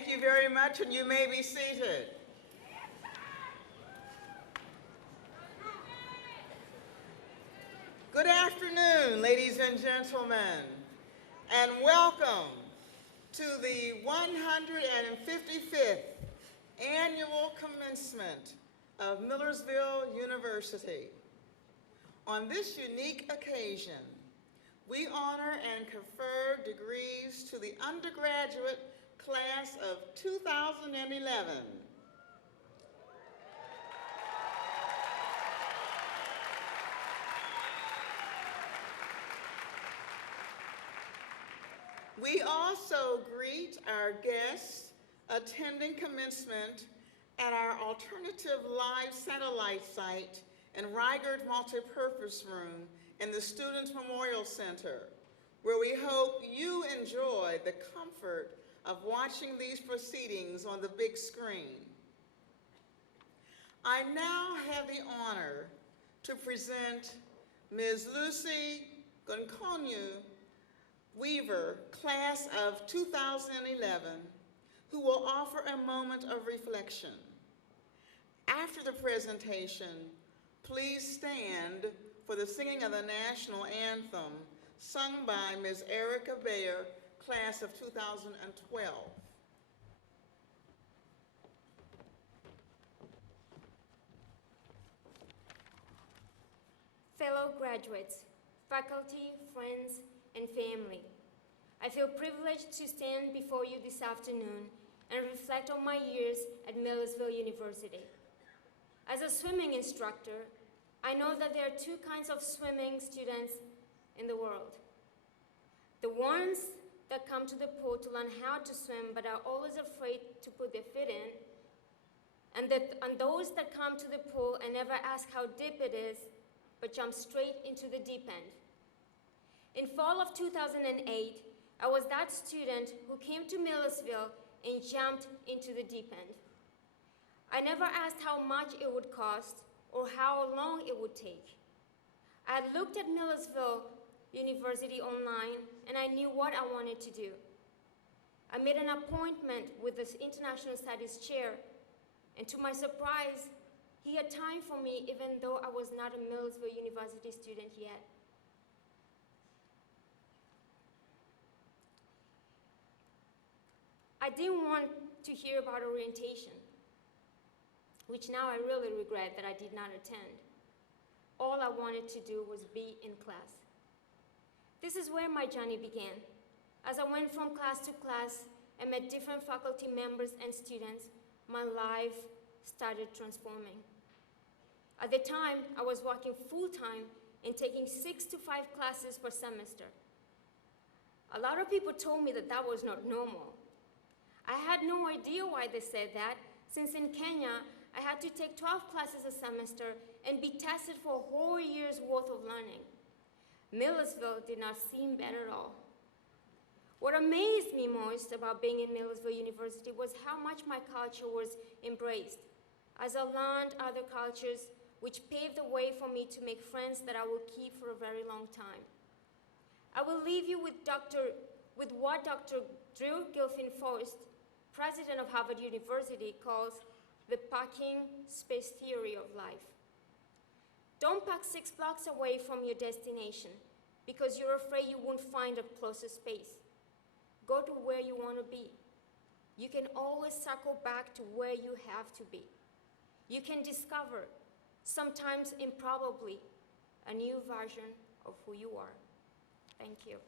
Thank you very much, and you may be seated. Good afternoon, ladies and gentlemen, and welcome to the 155th Annual Commencement of Millersville University. On this unique occasion, we honor and confer degrees to the undergraduate class of 2011. We also greet our guests attending commencement at our alternative live satellite site in Reichert Multipurpose Room in the Students Memorial Center, where we hope you enjoy the comfort of watching these proceedings on the big screen. I now have the honor to present Ms. Lucy Gonconyu Weaver, class of 2011, who will offer a moment of reflection. After the presentation, please stand for the singing of the national anthem sung by Ms. Erica Bayer, class of 2012. Fellow graduates, faculty, friends, and family, I feel privileged to stand before you this afternoon and reflect on my years at Millersville University. As a swimming instructor, I know that there are two kinds of swimming students in the world. The ones that come to the pool to learn how to swim but are always afraid to put their feet in, and those that come to the pool and never ask how deep it is, but jump straight into the deep end. In fall of 2008, I was that student who came to Millersville and jumped into the deep end. I never asked how much it would cost or how long it would take. I had looked at Millersville University online and I knew what I wanted to do. I made an appointment with the International Studies chair, and to my surprise, he had time for me even though I was not a Millersville University student yet. I didn't want to hear about orientation, which now I really regret that I did not attend. All I wanted to do was be in class. This is where my journey began. As I went from class to class and met different faculty members and students, my life started transforming. At the time, I was working full-time and taking 6 to 5 classes per semester. A lot of people told me that that was not normal. I had no idea why they said that, since in Kenya, I had to take 12 classes a semester and be tested for a whole year's worth of learning. Millersville did not seem bad at all. What amazed me most about being in Millersville University was how much my culture was embraced, as I learned other cultures, which paved the way for me to make friends that I will keep for a very long time. I will leave you with what Dr. Drew Gilfin-Faust, president of Harvard University, calls the parking space theory of life. Don't park 6 blocks away from your destination because you're afraid you won't find a closer space. Go to where you want to be. You can always circle back to where you have to be. You can discover, sometimes improbably, a new version of who you are. Thank you.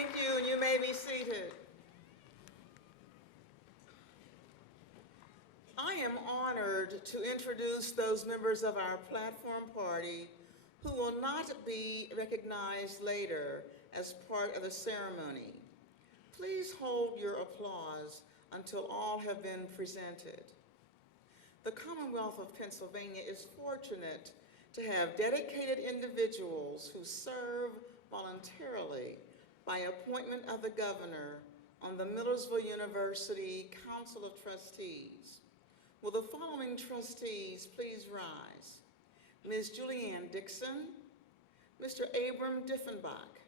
Thank you, and you may be seated. I am honored to introduce those members of our platform party who will not be recognized later as part of the ceremony. Please hold your applause until all have been presented. The Commonwealth of Pennsylvania is fortunate to have dedicated individuals who serve voluntarily by appointment of the governor on the Millersville University Council of Trustees. Will the following trustees please rise? Ms. Julianne Dixon, Mr. Abram Diffenbach,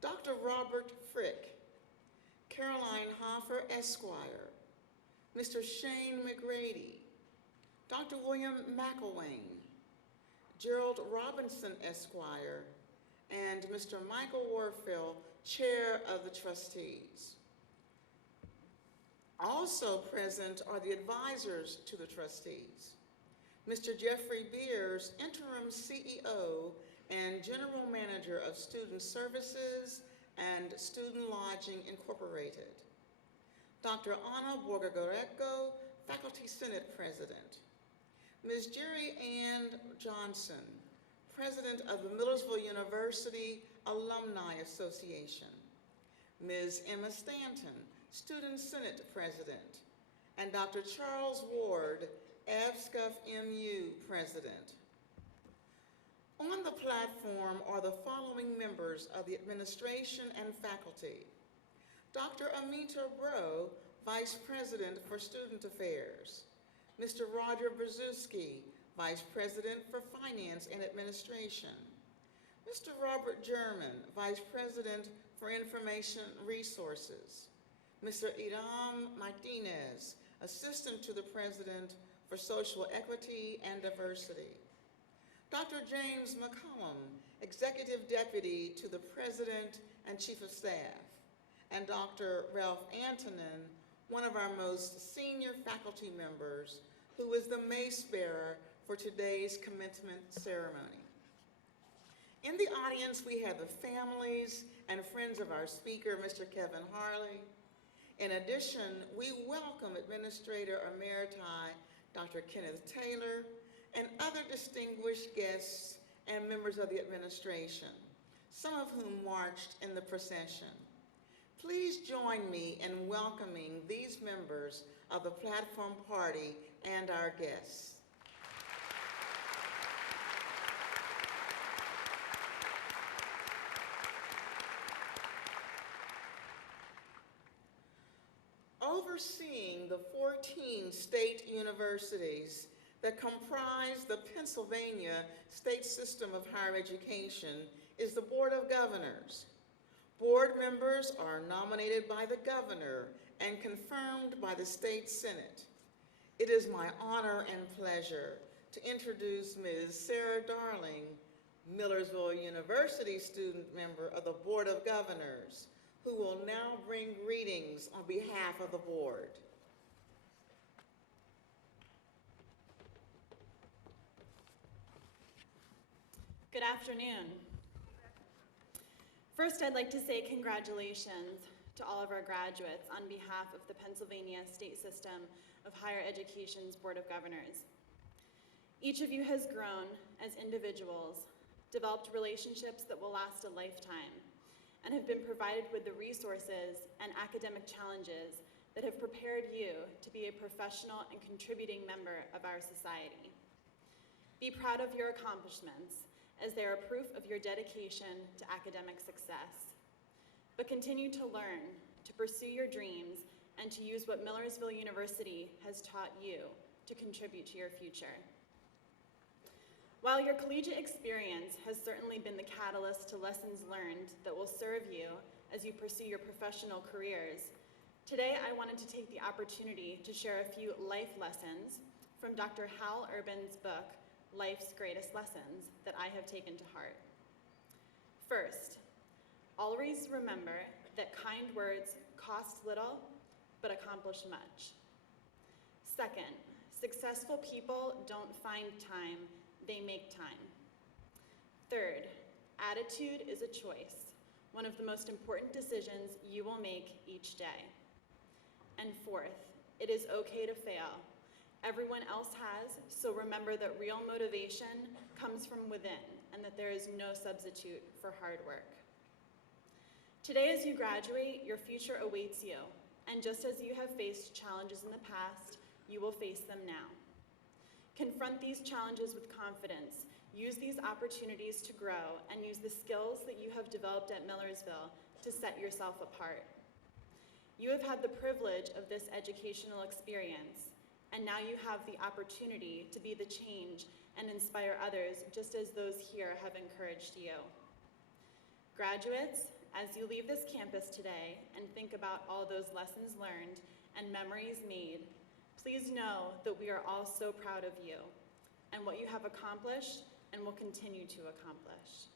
Dr. Robert Frick, Caroline Hoffer, Esquire, Mr. Shane McGrady, Dr. William McElwain, Gerald Robinson, Esquire, and Mr. Michael Warfield, Chair of the Trustees. Also present are the advisors to the trustees. Mr. Jeffrey Beers, Interim CEO and General Manager of Student Services and Student Lodging Incorporated. Dr. Anna Borgoreco, Faculty Senate President. Ms. Jerry Ann Johnson, President of the Millersville University Alumni Association. Ms. Emma Stanton, Student Senate President, and Dr. Charles Ward, AVSCUF MU President. On the platform are the following members of the administration and faculty. Dr. Amita Bro, Vice President for Student Affairs. Mr. Roger Brzezinski, Vice President for Finance and Administration. Mr. Robert German, Vice President for Information Resources. Mr. Iram Martinez, Assistant to the President for Social Equity and Diversity. Dr. James McCollum, Executive Deputy to the President and Chief of Staff. And Dr. Ralph Antonin, one of our most senior faculty members, who is the mace bearer for today's commencement ceremony. In the audience, we have the families and friends of our speaker, Mr. Kevin Harley. In addition, we welcome Administrator Emeriti, Dr. Kenneth Taylor, and other distinguished guests and members of the administration, some of whom marched in the procession. Please join me in welcoming these members of the platform party and our guests. Overseeing the 14 state universities that comprise the Pennsylvania state system of higher education is the Board of Governors. Board members are nominated by the governor and confirmed by the state senate. It is my honor and pleasure to introduce Ms. Sarah Darling, Millersville University student member of the Board of Governors, who will now bring greetings on behalf of the board. Good afternoon. First, I'd like to say congratulations to all of our graduates on behalf of the Pennsylvania State System of Higher Education's Board of Governors. Each of you has grown as individuals, developed relationships that will last a lifetime, and have been provided with the resources and academic challenges that have prepared you to be a professional and contributing member of our society. Be proud of your accomplishments, as they are proof of your dedication to academic success. But continue to learn, to pursue your dreams, and to use what Millersville University has taught you to contribute to your future. While your collegiate experience has certainly been the catalyst to lessons learned that will serve you as you pursue your professional careers, today I wanted to take the opportunity to share a few life lessons from Dr. Hal Urban's book, Life's Greatest Lessons, that I have taken to heart. First, always remember that kind words cost little but accomplish much. Second, successful people don't find time, they make time. Third, attitude is a choice. one of the most important decisions you will make each day. And fourth, it is okay to fail. Everyone else has, so remember that real motivation comes from within and that there is no substitute for hard work. Today, as you graduate, your future awaits you, and just as you have faced challenges in the past, you will face them now. Confront these challenges with confidence. Use these opportunities to grow and use the skills that you have developed at Millersville to set yourself apart. You have had the privilege of this educational experience, and now you have the opportunity to be the change and inspire others just as those here have encouraged you. Graduates, as you leave this campus today and think about all those lessons learned and memories made, please know that we are all so proud of you and what you have accomplished and will continue to accomplish.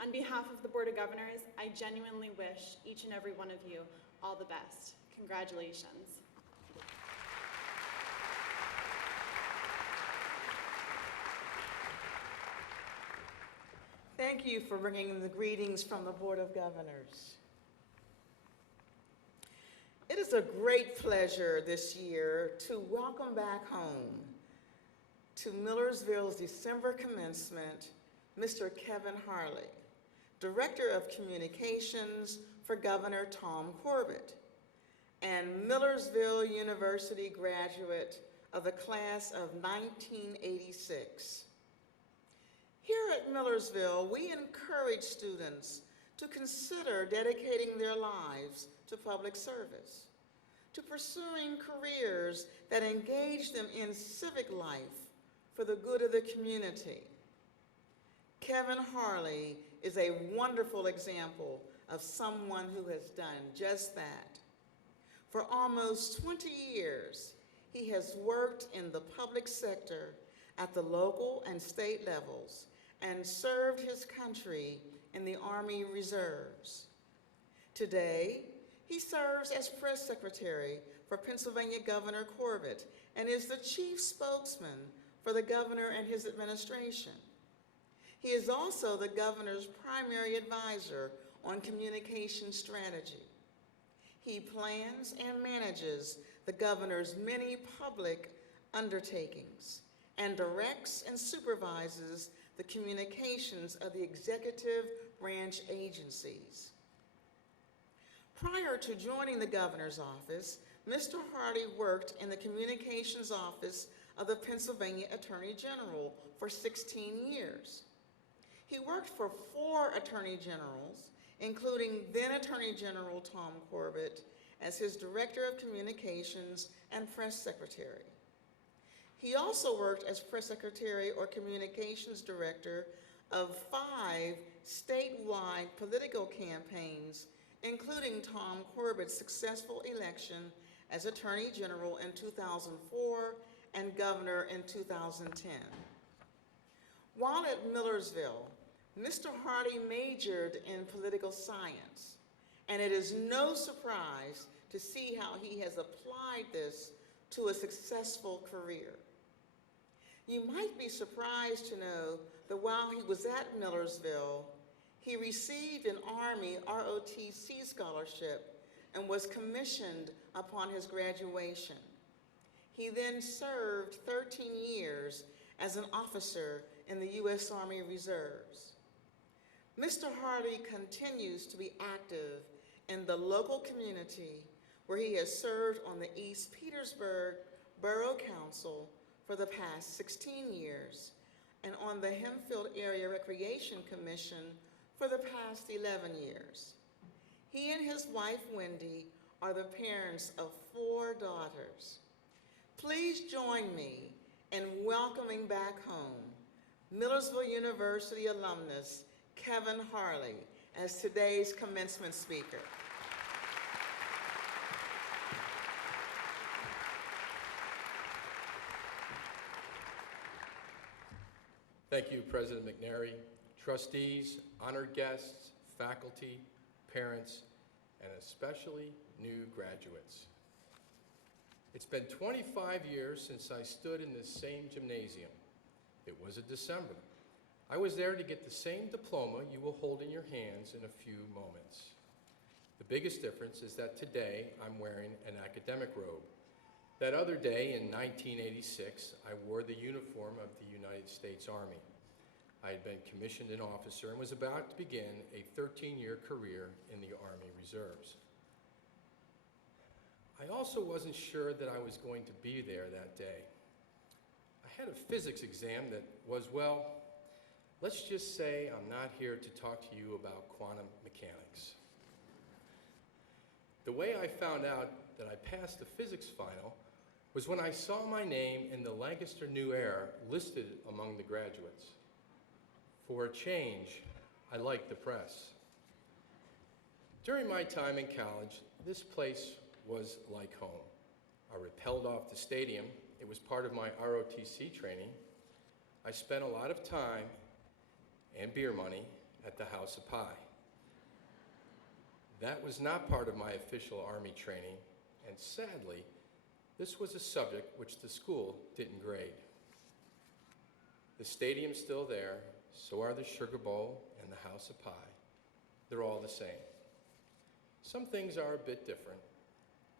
On behalf of the Board of Governors, I genuinely wish each and every one of you all the best. Congratulations. Thank you for bringing the greetings from the Board of Governors. It is a great pleasure this year to welcome back home to Millersville's December commencement, Mr. Kevin Harley, Director of Communications for Governor Tom Corbett, and Millersville University graduate of the class of 1986. Here at Millersville, we encourage students to consider dedicating their lives to public service, to pursuing careers that engage them in civic life for the good of the community. Kevin Harley is a wonderful example of someone who has done just that. For almost 20 years, he has worked in the public sector at the local and state levels and served his country in the Army Reserves. Today, he serves as press secretary for Pennsylvania Governor Corbett and is the chief spokesman for the governor and his administration. He is also the governor's primary advisor on communication strategy. He plans and manages the governor's many public undertakings and directs and supervises the communications of the executive branch agencies. Prior to joining the governor's office, Mr. Harley worked in the communications office of the Pennsylvania Attorney General for 16 years. He worked for 4 attorney generals, including then Attorney General Tom Corbett, as his Director of Communications and Press Secretary. He also worked as Press Secretary or Communications Director of 5 statewide political campaigns, including Tom Corbett's successful election as Attorney General in 2004 and Governor in 2010. While at Millersville, Mr. Harley majored in political science, and it is no surprise to see how he has applied this to a successful career. You might be surprised to know that while he was at Millersville, he received an Army ROTC scholarship and was commissioned upon his graduation. He then served 13 years as an officer in the U.S. Army Reserves. Mr. Harley continues to be active in the local community where he has served on the East Petersburg Borough Council for the past 16 years and on the Hempfield Area Recreation Commission for the past 11 years. He and his wife, Wendy, are the parents of 4 daughters. Please join me in welcoming back home Millersville University alumnus Kevin Harley as today's commencement speaker. Thank you, President McNary, trustees, honored guests, faculty, parents, and especially new graduates. It's been 25 years since I stood in this same gymnasium. It was a December, I was there to get the same diploma you will hold in your hands in a few moments. The biggest difference is that today I'm wearing an academic robe. That other day in 1986, I wore the uniform of the United States Army. I had been commissioned an officer and was about to begin a 13-year career in the Army Reserves. I also wasn't sure that I was going to be there that day. I had a physics exam that was, well, let's just say I'm not here to talk to you about quantum mechanics. The way I found out that I passed the physics final was when I saw my name in the Lancaster New Era listed among the graduates. For a change, I liked the press. During my time in college, this place was like home. I rappelled off the stadium. It was part of my ROTC training. I spent a lot of time and beer money at the House of Pie. That was not part of my official Army training, and sadly, this was a subject which the school didn't grade. The stadium's still there, so are the Sugar Bowl and the House of Pie. They're all the same. Some things are a bit different.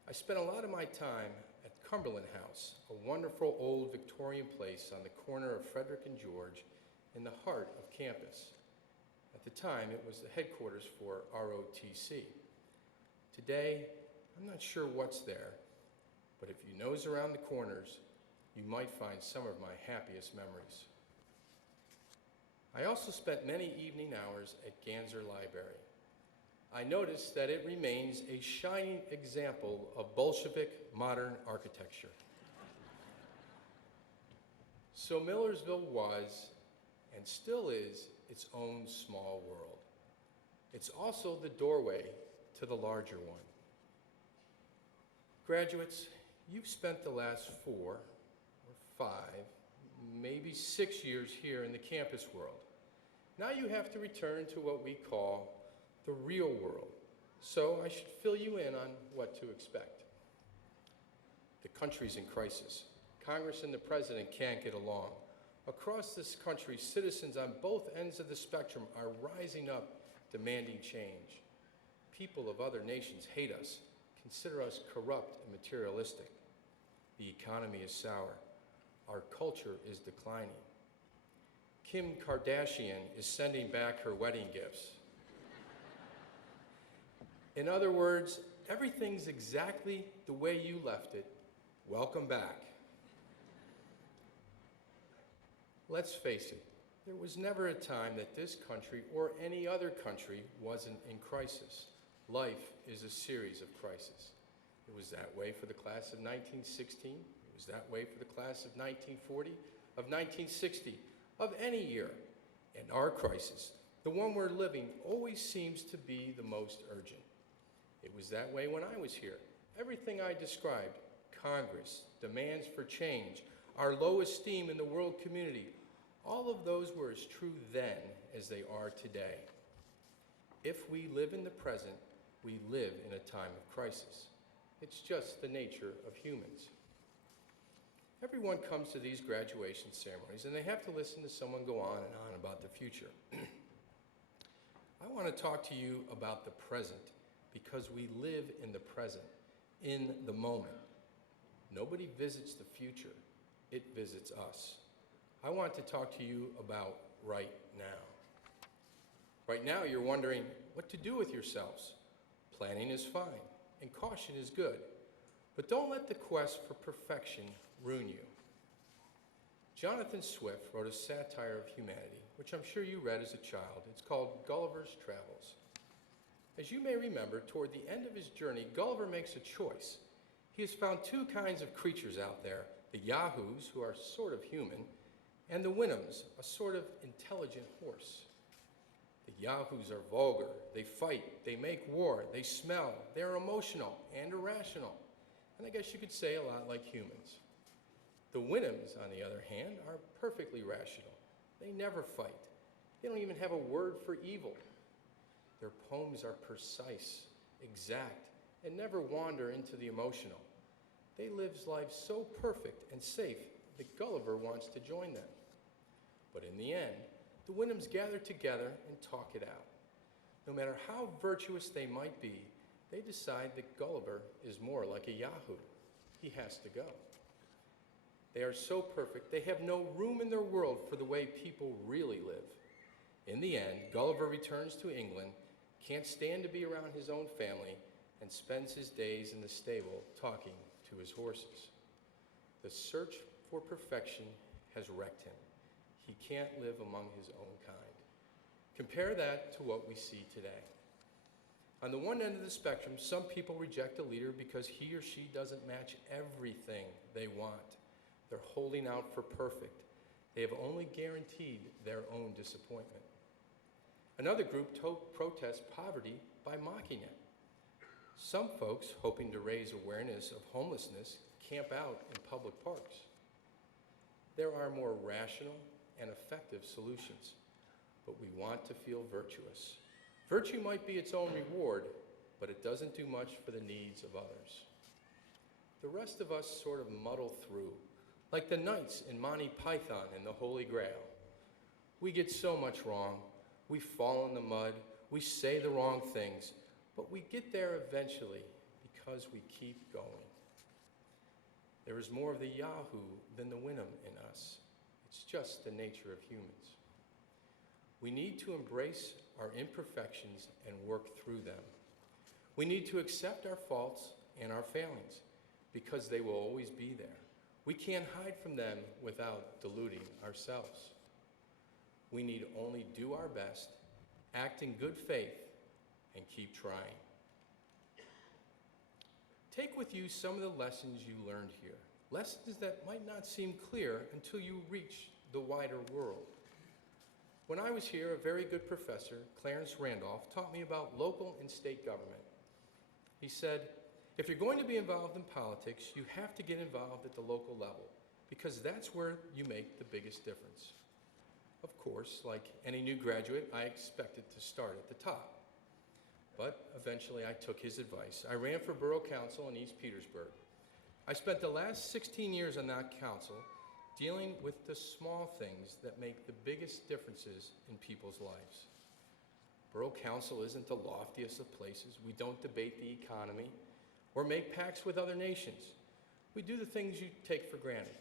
I spent a lot of my time at Cumberland House, a wonderful old Victorian place on the corner of Frederick and George in the heart of campus. At the time, it was the headquarters for ROTC. Today, I'm not sure what's there, but if you nose around the corners, you might find some of my happiest memories. I also spent many evening hours at Ganser Library. I noticed that it remains a shining example of Bolshevik modern architecture. So Millersville was, and still is, its own small world. It's also the doorway to the larger one. Graduates, you've spent the last 4 or 5, maybe 6 years here in the campus world. Now you have to return to what we call the real world. So I should fill you in on what to expect. The country's in crisis. Congress and the president can't get along. Across this country, citizens on both ends of the spectrum are rising up, demanding change. People of other nations hate us, consider us corrupt and materialistic. The economy is sour. Our culture is declining. Kim Kardashian is sending back her wedding gifts. In other words, everything's exactly the way you left it. Welcome back. Let's face it, there was never a time that this country or any other country wasn't in crisis. Life is a series of crises. It was that way for the class of 1916. It was that way for the class of 1940, of 1960, of any year. And our crisis, the one we're living, always seems to be the most urgent. It was that way when I was here. Everything I described, Congress, demands for change, our low esteem in the world community, all of those were as true then as they are today. If we live in the present, we live in a time of crisis. It's just the nature of humans. Everyone comes to these graduation ceremonies and they have to listen to someone go on and on about the future. I want to talk to you about the present because we live in the present, in the moment. Nobody visits the future, it visits us. I want to talk to you about right now. Right now you're wondering what to do with yourselves. Planning is fine and caution is good, but don't let the quest for perfection ruin you. Jonathan Swift wrote a satire of humanity, which I'm sure you read as a child. It's called Gulliver's Travels. As you may remember, toward the end of his journey, Gulliver makes a choice. He has found 2 kinds of creatures out there, the yahoos, who are sort of human, and the Winhams, a sort of intelligent horse. The yahoos are vulgar, they fight, they make war, they smell, they're emotional and irrational, and I guess you could say a lot like humans. The Winhams, on the other hand, are perfectly rational. They never fight. They don't even have a word for evil. Their poems are precise, exact, and never wander into the emotional. They live lives so perfect and safe that Gulliver wants to join them. But in the end, the Wyndhams gather together and talk it out. No matter how virtuous they might be, they decide that Gulliver is more like a Yahoo. He has to go. They are so perfect, they have no room in their world for the way people really live. In the end, Gulliver returns to England, can't stand to be around his own family, and spends his days in the stable talking to his horses. The search for perfection has wrecked him. He can't live among his own kind. Compare that to what we see today. On the one end of the spectrum, some people reject a leader because he or she doesn't match everything they want. They're holding out for perfect. They have only guaranteed their own disappointment. Another group protests poverty by mocking it. Some folks, hoping to raise awareness of homelessness, camp out in public parks. There are more rational and effective solutions, but we want to feel virtuous. Virtue might be its own reward, but it doesn't do much for the needs of others. The rest of us sort of muddle through, like the knights in Monty Python and the Holy Grail. We get so much wrong. We fall in the mud. We say the wrong things, but we get there eventually because we keep going. There is more of the Yahoo than the Wyndham in us. It's just the nature of humans. We need to embrace our imperfections and work through them. We need to accept our faults and our failings because they will always be there. We can't hide from them without deluding ourselves. We need only do our best, act in good faith, and keep trying. Take with you some of the lessons you learned here, lessons that might not seem clear until you reach the wider world. When I was here, a very good professor, Clarence Randolph, taught me about local and state government. He said, if you're going to be involved in politics, you have to get involved at the local level, because that's where you make the biggest difference. Of course, like any new graduate, I expected to start at the top. But eventually I took his advice. I ran for borough council in East Petersburg. I spent the last 16 years on that council dealing with the small things that make the biggest differences in people's lives. Borough council isn't the loftiest of places. We don't debate the economy or make pacts with other nations. We do the things you take for granted.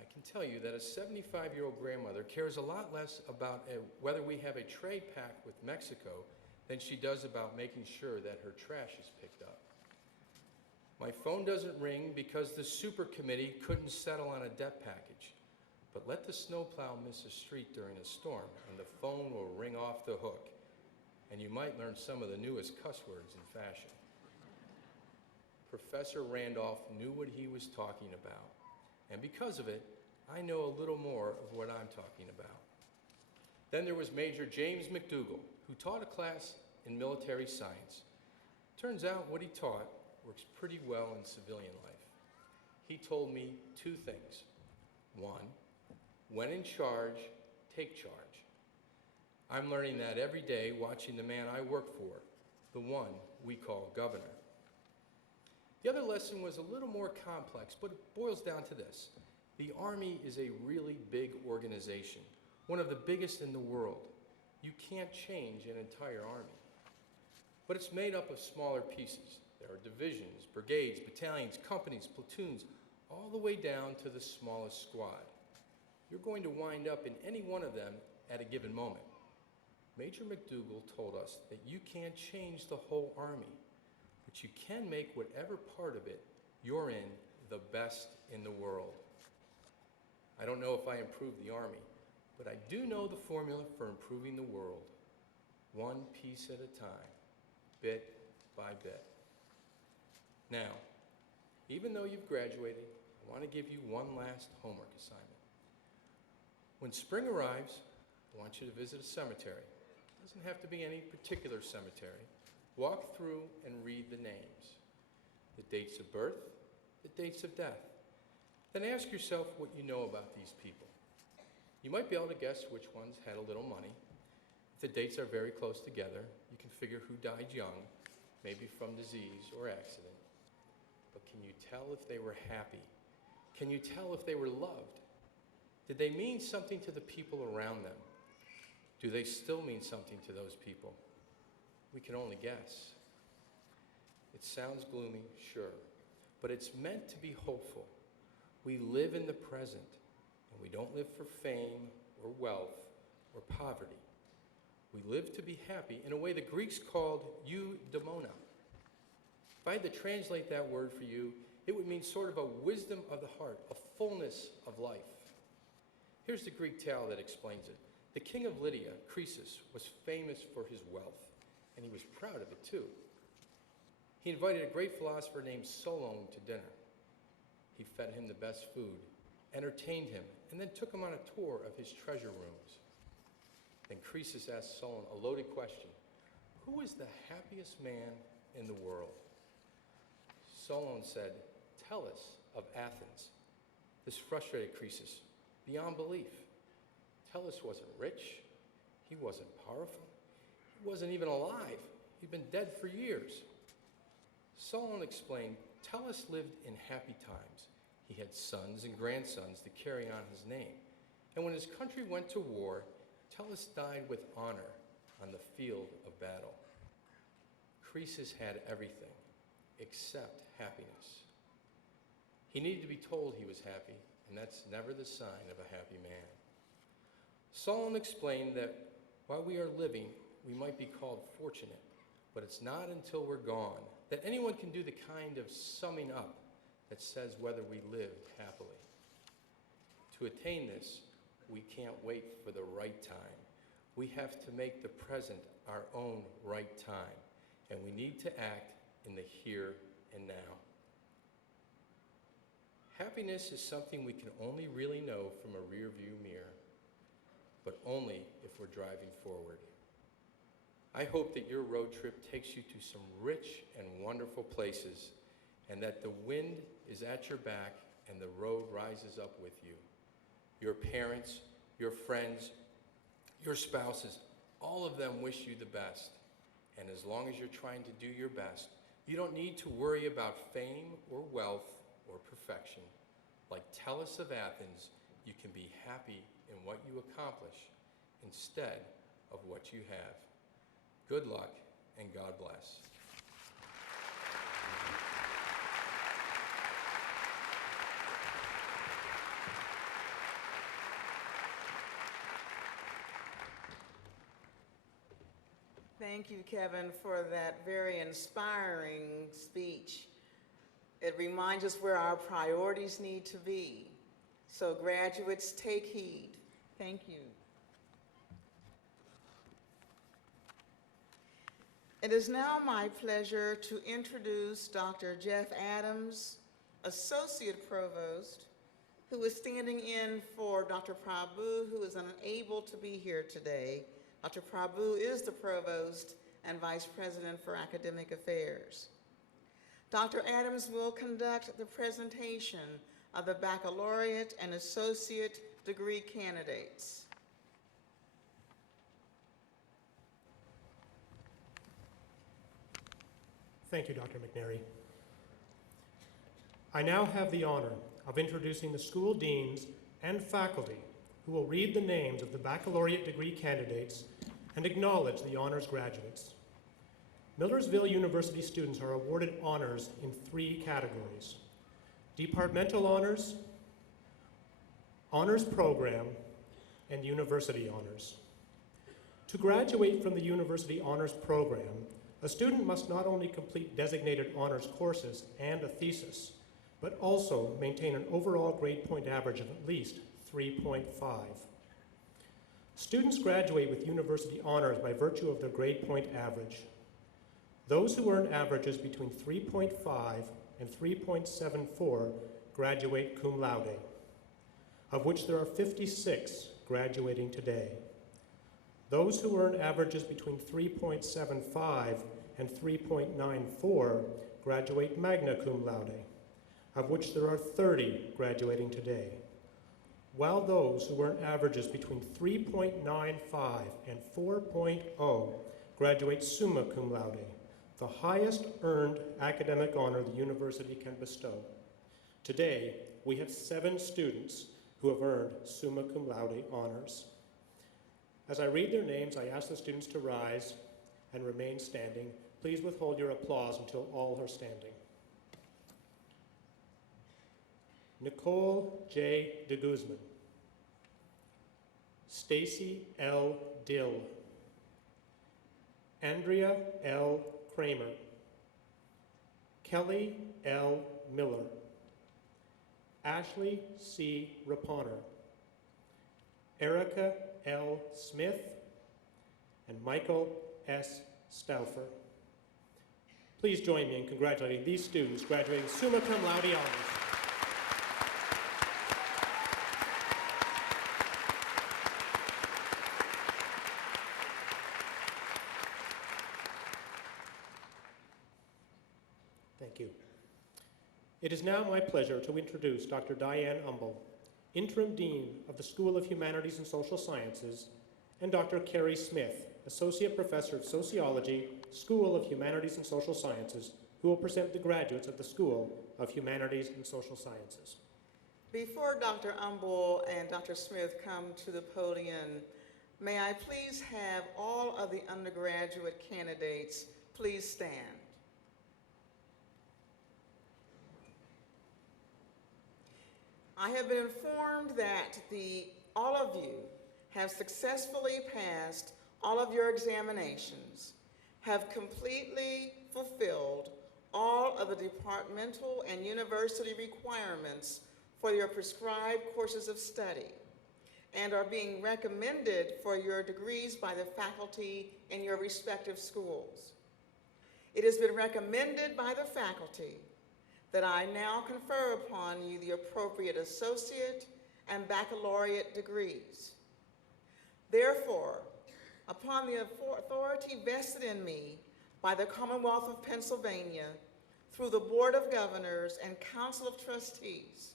I can tell you that a 75-year-old grandmother cares a lot less about whether we have a trade pact with Mexico than she does about making sure that her trash is picked up. My phone doesn't ring because the super committee couldn't settle on a debt package. But let the snowplow miss a street during a storm and the phone will ring off the hook. And you might learn some of the newest cuss words in fashion. Professor Randolph knew what he was talking about. And because of it, I know a little more of what I'm talking about. Then there was Major James McDougall, who taught a class in military science. Turns out what he taught works pretty well in civilian life. He told me two things. One, when in charge, take charge. I'm learning that every day watching the man I work for, the one we call governor. The other lesson was a little more complex, but it boils down to this. The Army is a really big organization, one of the biggest in the world. You can't change an entire army. But it's made up of smaller pieces. There are divisions, brigades, battalions, companies, platoons, all the way down to the smallest squad. You're going to wind up in any one of them at a given moment. Major McDougall told us that you can't change the whole army, but you can make whatever part of it you're in the best in the world. I don't know if I improved the army, but I do know the formula for improving the world. One piece at a time, bit by bit. Now, even though you've graduated, I want to give you one last homework assignment. When spring arrives, I want you to visit a cemetery. It doesn't have to be any particular cemetery. Walk through and read the names, the dates of birth, the dates of death. Then ask yourself what you know about these people. You might be able to guess which ones had a little money. If the dates are very close together, you can figure who died young, maybe from disease or accident. But can you tell if they were happy? Can you tell if they were loved? Did they mean something to the people around them? Do they still mean something to those people? We can only guess. It sounds gloomy, sure, but it's meant to be hopeful. We live in the present, and we don't live for fame or wealth or poverty. We live to be happy in a way the Greeks called eudaimonia. If I had to translate that word for you, it would mean sort of a wisdom of the heart, a fullness of life. Here's the Greek tale that explains it. The king of Lydia, Croesus, was famous for his wealth, and he was proud of it too. He invited a great philosopher named Solon to dinner. He fed him the best food, entertained him, and then took him on a tour of his treasure rooms. Then Croesus asked Solon a loaded question. Who is the happiest man in the world? Solon said, Tellus of Athens. This frustrated Croesus beyond belief. Tellus wasn't rich. He wasn't powerful. He wasn't even alive. He'd been dead for years. Solon explained, Tellus lived in happy times. He had sons and grandsons to carry on his name. And when his country went to war, Tellus died with honor on the field of battle. Croesus had everything except happiness. He needed to be told he was happy, and that's never the sign of a happy man. Solon explained that while we are living, we might be called fortunate, but it's not until we're gone that anyone can do the kind of summing up that says whether we lived happily. To attain this, we can't wait for the right time. We have to make the present our own right time, and we need to act in the here and now. Happiness is something we can only really know from a rearview mirror, but only if we're driving forward. I hope that your road trip takes you to some rich and wonderful places, and that the wind is at your back and the road rises up with you. Your parents, your friends, your spouses, all of them wish you the best. And as long as you're trying to do your best, you don't need to worry about fame or wealth or perfection. Like Tellus of Athens, you can be happy in what you accomplish instead of what you have. Good luck, and God bless. Thank you, Kevin, for that very inspiring speech. It reminds us where our priorities need to be. So graduates, take heed. Thank you. It is now my pleasure to introduce Dr. Jeff Adams, Associate Provost, who is standing in for Dr. Prabhu, who is unable to be here today. Dr. Prabhu is the Provost and Vice President for Academic Affairs. Dr. Adams will conduct the presentation of the baccalaureate and associate degree candidates. Thank you, Dr. McNary. I now have the honor of introducing the school deans and faculty who will read the names of the baccalaureate degree candidates and acknowledge the honors graduates. Millersville University students are awarded honors in 3 categories: departmental honors, honors program, and university honors. To graduate from the university honors program, a student must not only complete designated honors courses and a thesis, but also maintain an overall grade point average of at least 3.5. Students graduate with university honors by virtue of their grade point average. Those who earn averages between 3.5 and 3.74 graduate cum laude, of which there are 56 graduating today. Those who earn averages between 3.75 and 3.94 graduate magna cum laude, of which there are 30 graduating today, while those who earn averages between 3.95 and 4.0 graduate summa cum laude, the highest earned academic honor the university can bestow. Today, we have 7 students who have earned summa cum laude honors. As I read their names, I ask the students to rise and remain standing. Please withhold your applause until all are standing. Nicole J. de Guzman. Stacy L. Dill. Andrea L. Kramer. Kelly L. Miller. Ashley C. Raponer. Erica L. Smith, and Michael S. Stauffer. Please join me in congratulating these students graduating summa cum laude honors. Thank you. It is now my pleasure to introduce Dr. Diane Umble, Interim Dean of the School of Humanities and Social Sciences, and Dr. Carrie Smith, Associate Professor of Sociology, School of Humanities and Social Sciences, who will present the graduates of the School of Humanities and Social Sciences. Before Dr. Umble and Dr. Smith come to the podium, may I please have all of the undergraduate candidates please stand. I have been informed that all of you have successfully passed all of your examinations, have completely fulfilled all of the departmental and university requirements for your prescribed courses of study, and are being recommended for your degrees by the faculty in your respective schools. It has been recommended by the faculty that I now confer upon you the appropriate associate and baccalaureate degrees. Therefore, upon the authority vested in me by the Commonwealth of Pennsylvania through the Board of Governors and Council of Trustees,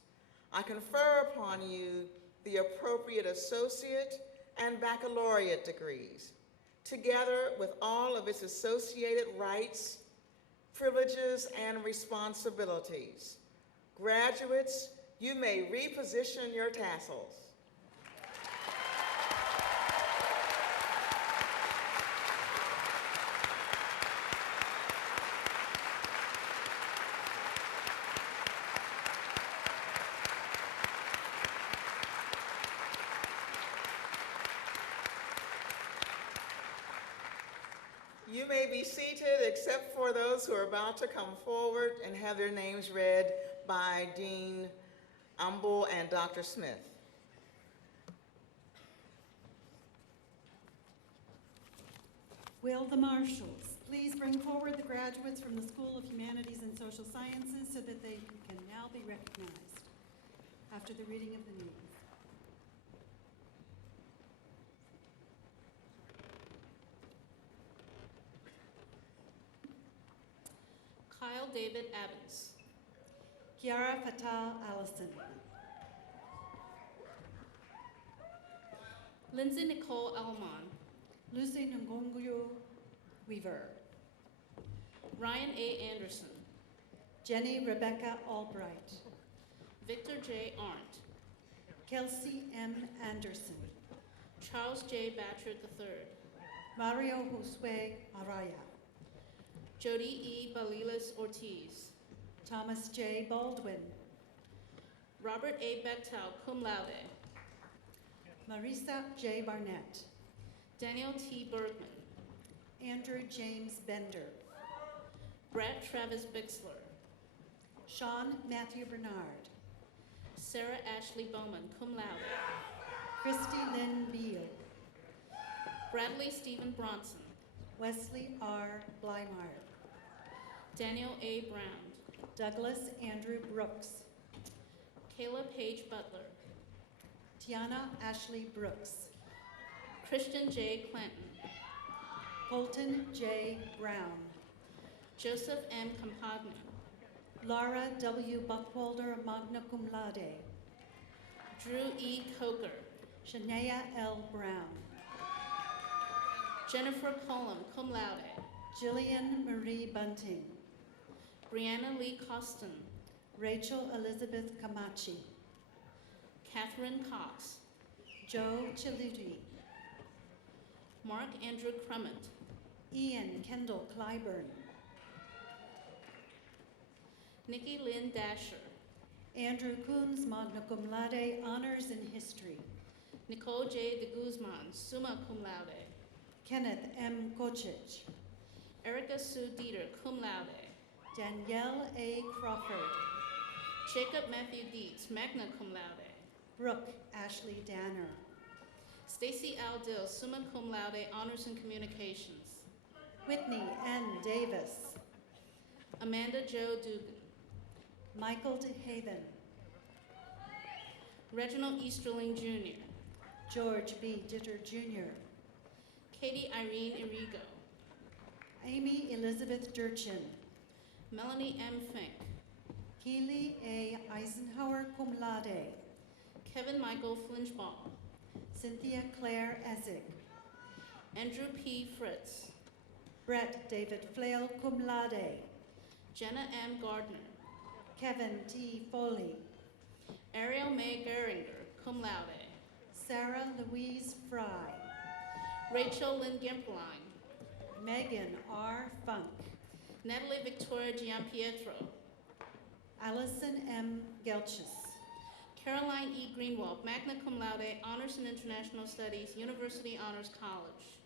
I confer upon you the appropriate associate and baccalaureate degrees, together with all of its associated rights, privileges, and responsibilities. Graduates, you may reposition your tassels. You may be seated except for those who are about to come forward and have their names read by Dean Umble and Dr. Smith. Will the marshals please bring forward the graduates from the School of Humanities and Social Sciences so that they can now be recognized after the reading of the names. Kyle David Evans. Kiara Fatal Allison. Lindsay Nicole Elmon. Lucy Ngonguyo Weaver. Ryan A. Anderson. Jenny Rebecca Albright. Victor J. Arndt. Kelsey M. Anderson. Charles J. Batchard III. Mario Josue Araya. Jody E. Balilas Ortiz. Thomas J. Baldwin. Robert A. Bechtel, cum laude. Marisa J. Barnett. Daniel T. Bergman. Andrew James Bender. Brett Travis Bixler. Sean Matthew Bernard. Sarah Ashley Bowman, cum laude. Christy Lynn Beal. Bradley Stephen Bronson. Wesley R. Blymeyer. Daniel A. Brown. Douglas Andrew Brooks. Kayla Paige Butler. Tiana Ashley Brooks. Christian J. Clanton. Colton J. Brown. Joseph M. Campagna. Laura W. Buckwalder, magna cum laude. Drew E. Coker. Shania L. Brown. Jennifer Cullum, cum laude. Jillian Marie Bunting. Brianna Lee Costin. Rachel Elizabeth Camachi. Catherine Cox, Joe Chiludi, Mark Andrew Crummett, Ian Kendall Clyburn, Nikki Lynn Dasher, Andrew Coons, magna cum laude, honors in history. Nicole J. de Guzman, summa cum laude, Kenneth M. Kochich, Erica Sue Dieter, cum laude, Danielle A. Crawford, Jacob Matthew Dietz, magna cum laude, Brooke Ashley Danner, Stacy L. Dill, summa cum laude, honors in communications, Whitney N. Davis, Amanda Jo Dugan, Michael DeHaven, Reginald Easterling Jr., George B. Ditter Jr., Katie Irene Irigo, Amy Elizabeth Durchin, Melanie M. Fink, Keely A. Eisenhower cum laude, Kevin Michael Flinchbaum, Cynthia Claire Ezig, Andrew P. Fritz, Brett David Flail cum laude, Jenna M. Gardner, Kevin T. Foley, Ariel May Geringer, cum laude, Sarah Louise Fry, Rachel Lynn Gemperline, Megan R. Funk, Natalie Victoria Gianpietro, Allison M. Gelchis, Caroline E. Greenwald, magna cum laude, honors in international studies, University Honors College,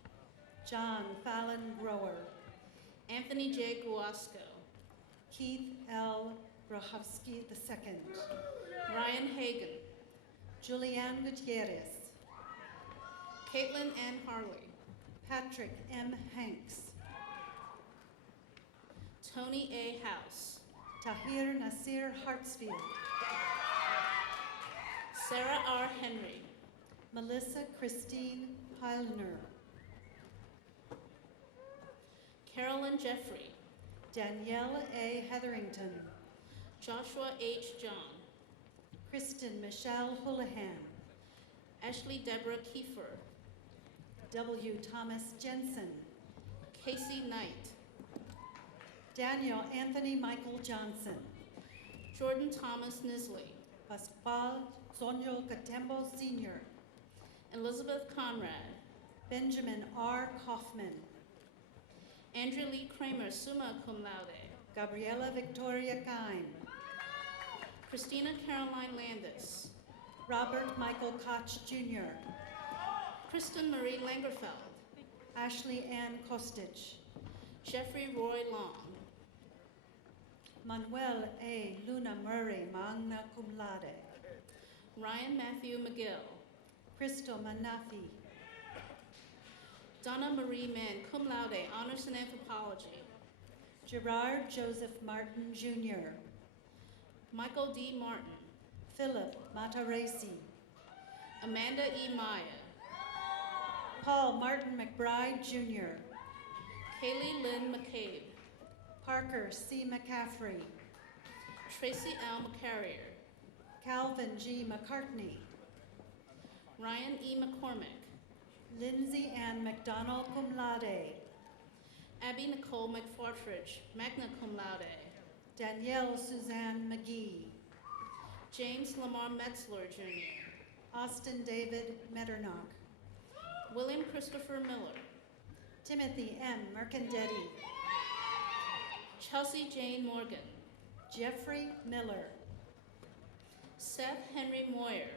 John Fallon Grower, Anthony J. Guasco, Keith L. Brachowski II, Ryan Hagan, Julianne Gutierrez, Caitlin Ann Harley, Patrick M. Hanks, Tony A. House, Tahir Nasir Hartsfield, Sarah R. Henry, Melissa Christine Heilner, Carolyn Jeffrey, Danielle A. Hetherington, Joshua H. John, Kristen Michelle Houlihan, Ashley Deborah Kiefer, W. Thomas Jensen, Casey Knight, Daniel Anthony Michael Johnson, Jordan Thomas Nisley, Pascual Sonio Catembo Sr., Elizabeth Conrad, Benjamin R. Kaufman, Andrew Lee Kramer, summa cum laude, Gabriela Victoria Kine, Christina Caroline Landis, Robert Michael Koch Jr., Kristen Marie Langerfeld, Ashley Ann Kostich, Jeffrey Roy Long, Manuel A. Luna Murray, magna cum laude, Ryan Matthew McGill, Crystal Manafi, Donna Marie Mann, cum laude, honors in anthropology, Gerard Joseph Martin Jr., Michael D. Martin, Philip Mataresi, Amanda E. Maya, Paul Martin McBride Jr., Kaylee Lynn McCabe, Parker C. McCaffrey, Tracy L. McCarrier, Calvin G. McCartney, Ryan E. McCormick, Lindsay Ann McDonald cum laude, Abby Nicole McFartridge, magna cum laude, Danielle Suzanne McGee, James Lamar Metzler Jr., Austin David Metternock, William Christopher Miller, Timothy M. Mercandetti, Chelsea Jane Morgan, Jeffrey Miller, Seth Henry Moyer,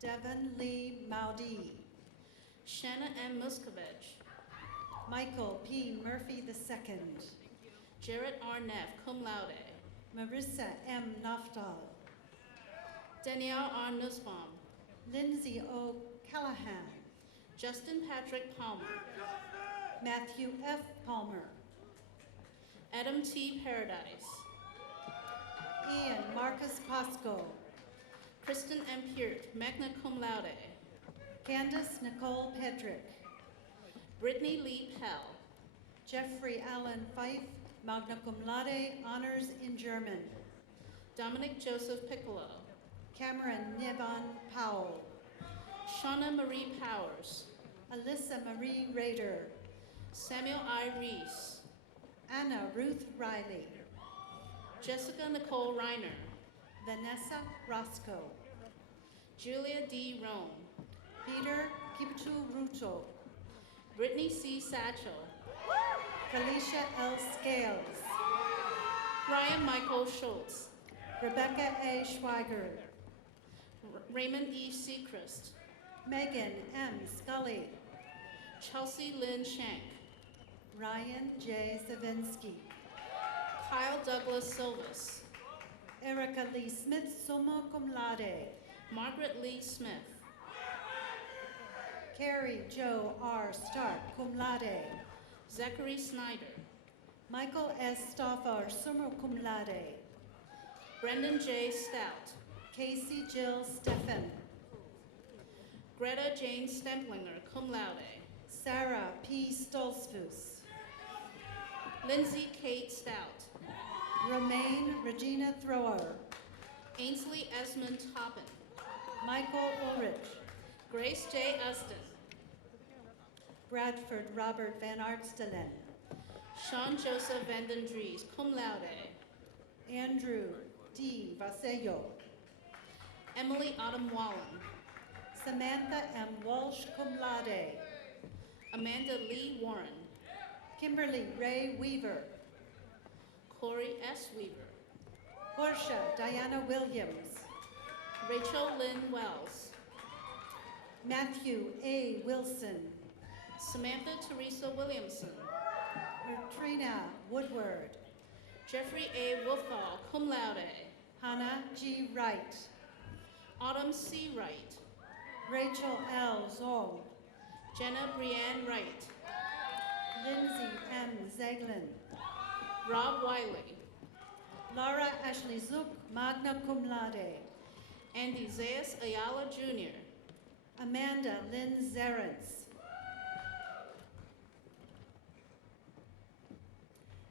Devin Lee Maudie, Shanna M. Muscovich, Michael P. Murphy II, Jarrett R. Neff, cum laude, Marissa M. Naftal, Danielle R. Nussbaum, Lindsay O. Callahan, Justin Patrick Palmer, Matthew F. Palmer, Adam T. Paradise, Ian Marcus Pasco, Kristen M. Peart, magna cum laude, Candace Nicole Pedrick, Brittany Lee Pell, Jeffrey Allen Fife, magna cum laude, honors in German, Dominic Joseph Piccolo, Cameron Nivan Powell, Shauna Marie Powers, Alyssa Marie Rader, Samuel I. Reese, Anna Ruth Riley, Jessica Nicole Reiner, Vanessa Roscoe, Julia D. Rome, Peter Kipchu Rucho, Brittany C. Satchel, Felicia L. Scales, Ryan Michael Schultz, Rebecca A. Schweiger, Raymond E. Seacrest, Megan M. Scully, Chelsea Lynn Shank, Ryan J. Savinsky, Kyle Douglas Silvas, Erica Lee Smith, summa cum laude, Margaret Lee Smith, Carrie Jo R. Stark, cum laude, Zachary Snyder, Michael S. Stauffer, summa cum laude, Brendan J. Stout, Casey Jill Steffen, Greta Jane Stemplinger, cum laude, Sarah P. Stolzfus, Lindsay Kate Stout, Romaine Regina Thrower, Ainsley Esmond Toppin, Michael Ulrich, Grace J. Uston, Bradford Robert Van Artstelen, Sean Joseph Vanden Dries, cum laude, Andrew D. Vasello, Emily Autumn Wallen, Samantha M. Walsh, cum laude, Amanda Lee Warren, Kimberly Ray Weaver, Corey S. Weaver, Portia Diana Williams, Rachel Lynn Wells, Matthew A. Wilson, Samantha Teresa Williamson, Katrina Woodward, Jeffrey A. Wolfall, cum laude, Hannah G. Wright, Autumn C. Wright, Rachel L. Zong, Jenna Brianne Wright, Lindsay M. Zaglin, Rob Wiley, Laura Ashley Zook, magna cum laude, Andy Zayas Ayala Jr., Amanda Lynn Zarentz.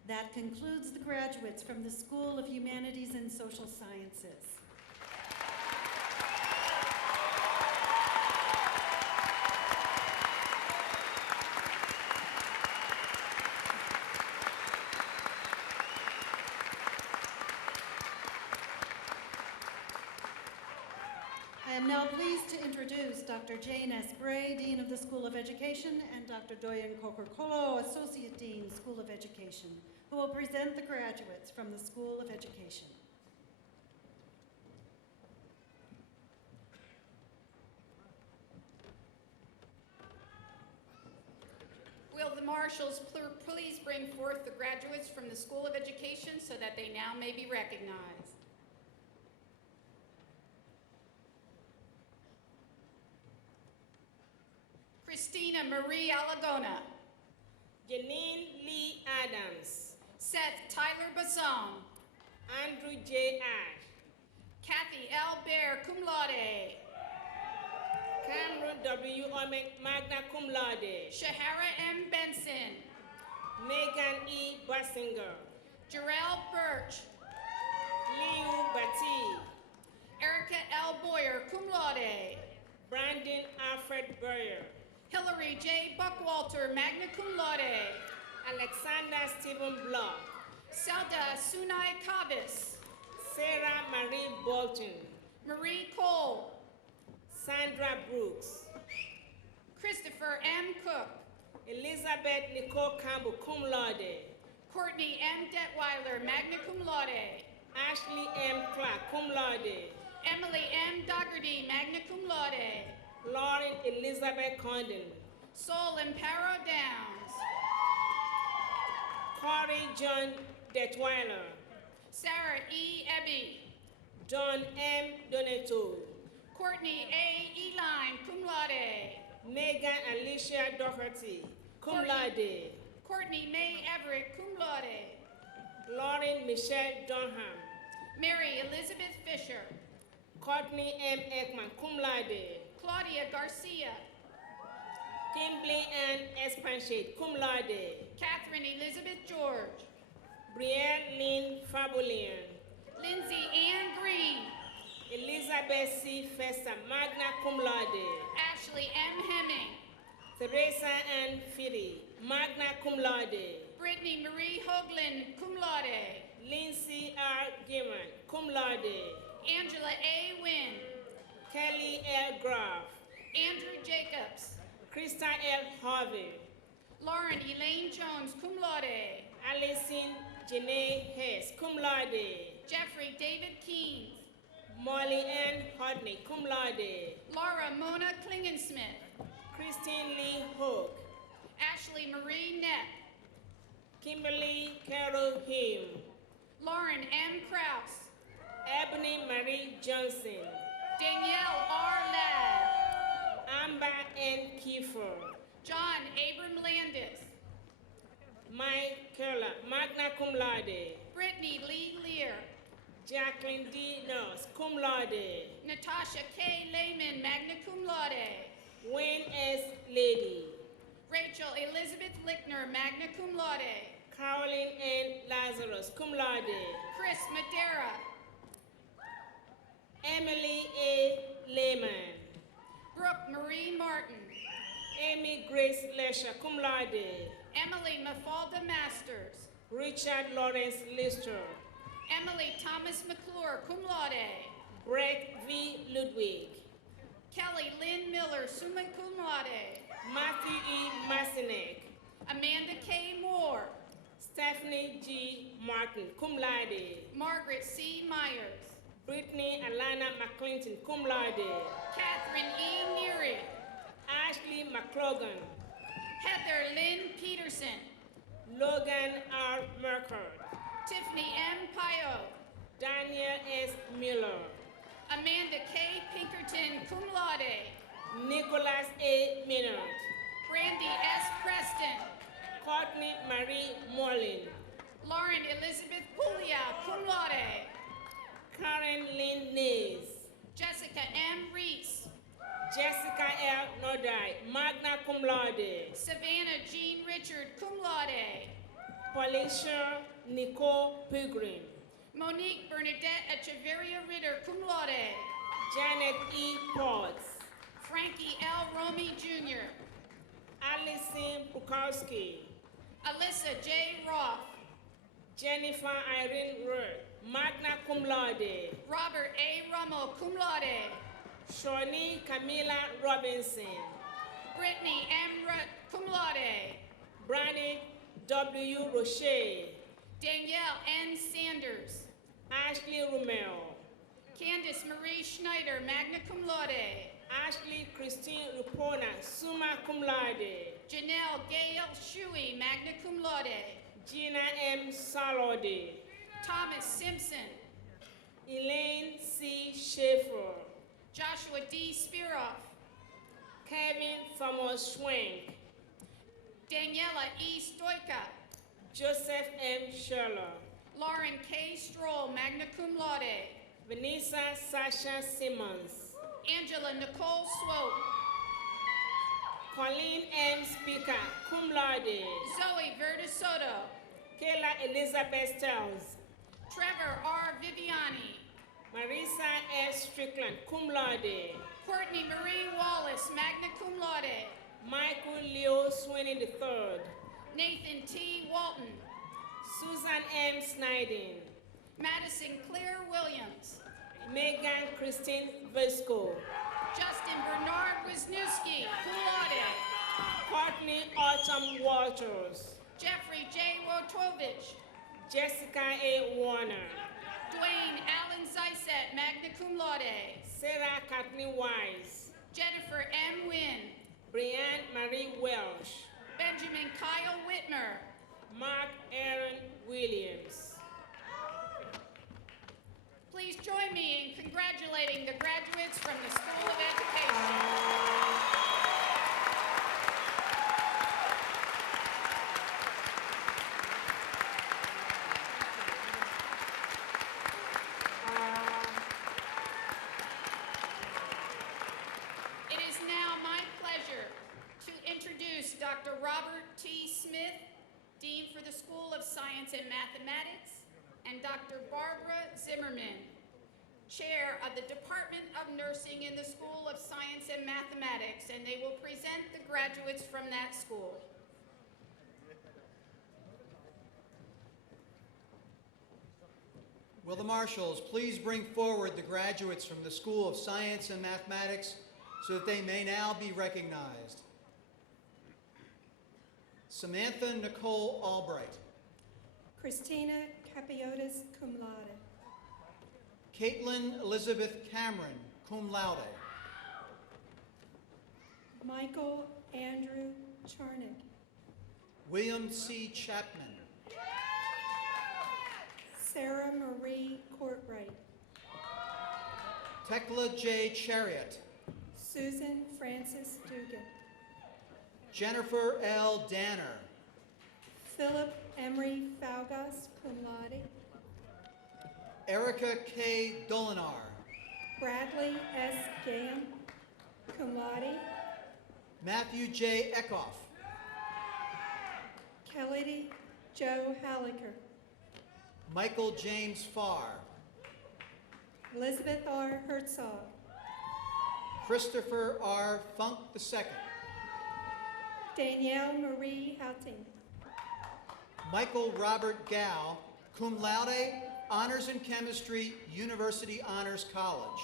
That concludes the graduates from the School of Humanities and Social Sciences. I am now pleased to introduce Dr. Jane S. Bray, Dean of the School of Education, and Dr. Doyen Coca-Cola, Associate Dean, School of Education, who will present the graduates from the School of Education. Will the marshals please bring forth the graduates from the School of Education so that they now may be recognized? Christina Marie Alagona, Janine Lee Adams, Seth Tyler Basong, Andrew J. Ash, Kathy L. Bear, cum laude, Cameron W. Omek, magna cum laude, Shahara M. Benson, Megan E. Bassinger, Jarrell Birch, Liu Bati, Erica L. Boyer, cum laude, Brandon Alfred Buryer, Hillary J. Buckwalter, magna cum laude, Alexander Stephen Block, Selda Sunai Kavis, Sarah Marie Bolton, Marie Cole, Sandra Brooks, Christopher M. Cook, Elizabeth Nicole Campbell, cum laude, Courtney M. Detweiler, magna cum laude, Ashley M. Clark, cum laude, Emily M. Dougherty, magna cum laude, Lauren Elizabeth Condon, Sol Amparo Downs, Corey John Detweiler, Sarah E. Ebby, John M. Donato, Courtney A. Eline, cum laude, Megan Alicia Doherty, cum laude, Courtney May Everett, cum laude, Lauren Michelle Dunham, Mary Elizabeth Fisher, Courtney M. Ekman, cum laude, Claudia Garcia, Kimberly Ann Espanchet, cum laude, Catherine Elizabeth George, Brienne Lynn Fabolian, Lindsay Ann Green, Elizabeth C. Festa, magna cum laude, Ashley M. Hemming, Teresa Ann Fitty, magna cum laude, Brittany Marie Hoagland, cum laude, Lindsay R. Gimman, cum laude, Angela A. Wynn, Kelly L. Graff, Andrew Jacobs, Krista L. Harvey, Lauren Elaine Jones, cum laude. Allison Janae Hess, cum laude, Jeffrey David Keynes, Molly Ann Hodney, cum laude, Laura Mona Klingensmith, Christine Lee Hook, Ashley Marie Neck, Kimberly Carol Hume, Lauren M. Kraus, Ebony Marie Johnson, Danielle R. Ladd, Amber N. Kiefer, John Abram Landis, Mike Kerla, magna cum laude, Brittany Lee Lear, Jacqueline D. Nurse, cum laude, Natasha K. Lehman, magna cum laude, Wayne S. Lady, Rachel Elizabeth Lickner, magna cum laude, Caroline N. Lazarus, cum laude, Chris Madera, Emily A. Lehman, Brooke Marie Martin, Amy Grace Lesher, cum laude, Emily Mafalda Masters, Richard Lawrence Lister, Emily Thomas McClure, cum laude, Brett V. Ludwig, Kelly Lynn Miller, summa cum laude, Matthew E. Masinek, Amanda K. Moore, Stephanie G. Martin, cum laude, Margaret C. Myers, Brittany Alana McClinton, cum laude, Catherine E. Neary, Ashley McClogan, Heather Lynn Peterson, Logan R. Merker, Tiffany M. Pio, Daniel S. Miller, Amanda K. Pinkerton, cum laude, Nicholas A. Minard, Brandy S. Preston, Courtney Marie Mollin, Lauren Elizabeth Puglia, cum laude, Karen Lynn Nays, Jessica M. Reese, Jessica L. Nordai, magna cum laude, Savannah Jean Richard, cum laude, Felicia Nicole Pilgrim, Monique Bernadette Echeverria Ritter, cum laude, Janet E. Potts, Frankie L. Romy Jr., Allison Bukowski, Alyssa J. Roth, Jennifer Irene Roth, magna cum laude, Robert A. Rummel, cum laude, Shawnee Camilla Robinson, Brittany M. Rutt, cum laude, Brandy W. Roche, Danielle N. Sanders, Ashley Romero, Candace Marie Schneider, magna cum laude, Ashley Christine Rupona, summa cum laude, Janelle Gail Shuey, magna cum laude, Gina M. Salode, Thomas Simpson, Elaine C. Schaefer, Joshua D. Spiroff, Kevin Thomas Schwenk, Daniela E. Stoika, Joseph M. Sherler, Lauren K. Stroll, magna cum laude, Vanessa Sasha Simmons, Angela Nicole Swope, Colleen M. Speaker, cum laude, Zoe Verda Soto, Kayla Elizabeth Stiles, Trevor R. Viviani, Marisa S. Strickland, cum laude, Courtney Marie Wallace, magna cum laude, Michael Leo Sweeney III, Nathan T. Walton, Susan M. Sniden, Madison Claire Williams, Megan Christine Vesco, Justin Bernard Wisniewski, cum laude, Courtney Autumn Walters, Jeffrey J. Wojtowicz, Jessica A. Warner, Dwayne Allen Zysat, magna cum laude, Sarah Kathleen Wise, Jennifer M. Wynn, Brianne Marie Welsh, Benjamin Kyle Whitmer, Mark Aaron Williams. Please join me in congratulating the graduates from the School of Education. It is now my pleasure to introduce Dr. Robert T. Smith, Dean for the School of Science and Mathematics, and Dr. Barbara Zimmerman, Chair of the Department of Nursing in the School of Science and Mathematics, and they will present the graduates from that school. Will the marshals please bring forward the graduates from the School of Science and Mathematics so that they may now be recognized. Samantha Nicole Albright. Christina Capiotis, cum laude. Caitlin Elizabeth Cameron, cum laude. Michael Andrew Charnick. William C. Chapman. Sarah Marie Courtwright. Tekla J. Chariot. Susan Francis Dugan. Jennifer L. Danner. Philip Emery Faugas, cum laude. Erica K. Dolinar. Bradley S. Gam, cum laude. Matthew J. Eckhoff. Kelly Joe Hallicker. Michael James Farr. Elizabeth R. Herzog. Christopher R. Funk II. Danielle Marie Houting. Michael Robert Gow, cum laude, Honors in Chemistry, University Honors College.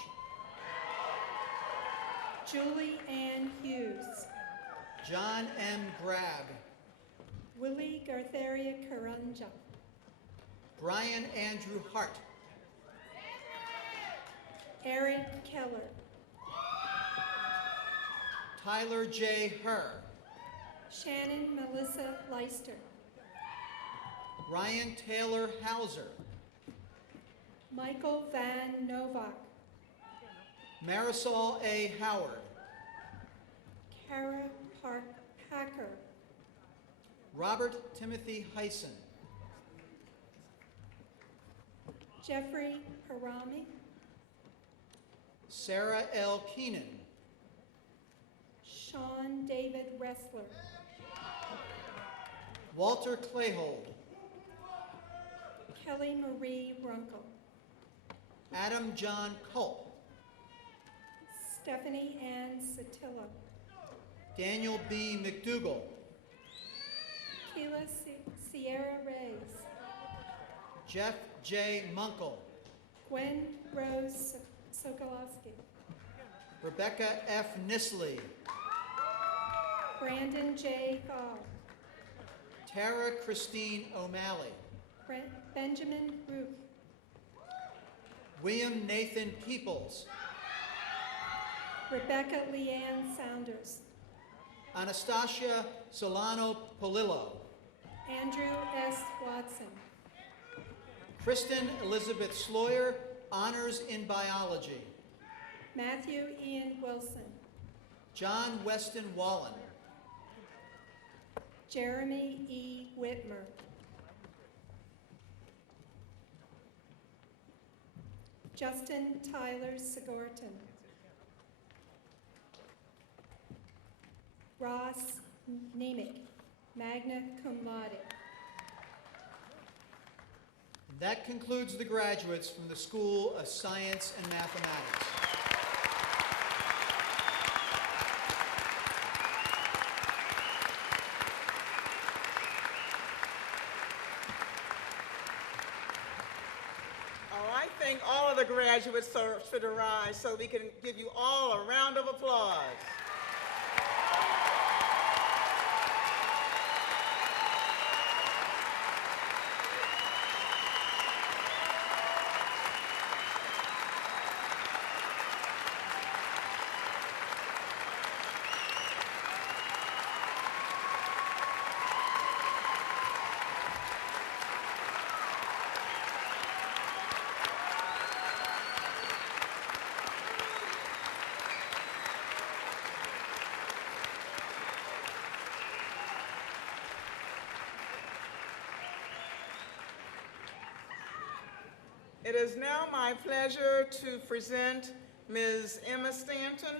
Julie Ann Hughes. John M. Grab. Willie Gartheria Karanja. Brian Andrew Hart. Eric Keller. Tyler J. Herr. Shannon Melissa Leister. Ryan Taylor Hauser. Michael Van Novak. Marisol A. Howard. Kara Park Packer. Robert Timothy Heisen. Jeffrey Harami. Sarah L. Keenan. Sean David Ressler. Walter Clayhold. Kelly Marie Runkle. Adam John Culp. Stephanie Ann Satillo. Daniel B. McDougall. Keila Sierra Reyes. Jeff J. Munkle. Gwen Rose Sokolowski. Rebecca F. Nisley. Brandon J. Thal. Tara Christine O'Malley. Benjamin Ruth. William Nathan Peoples. Rebecca Leanne Saunders. Anastasia Solano Polillo. Andrew S. Watson. Kristen Elizabeth Sloyer, Honors in Biology. Matthew Ian Wilson. John Weston Wallen. Jeremy E. Whitmer. Justin Tyler Sigorton. Ross Nemick, magna cum laude. That concludes the graduates from the School of Science and Mathematics. I think all of the graduates should arise so we can give you all a round of applause. It is now my pleasure to present Ms. Emma Stanton,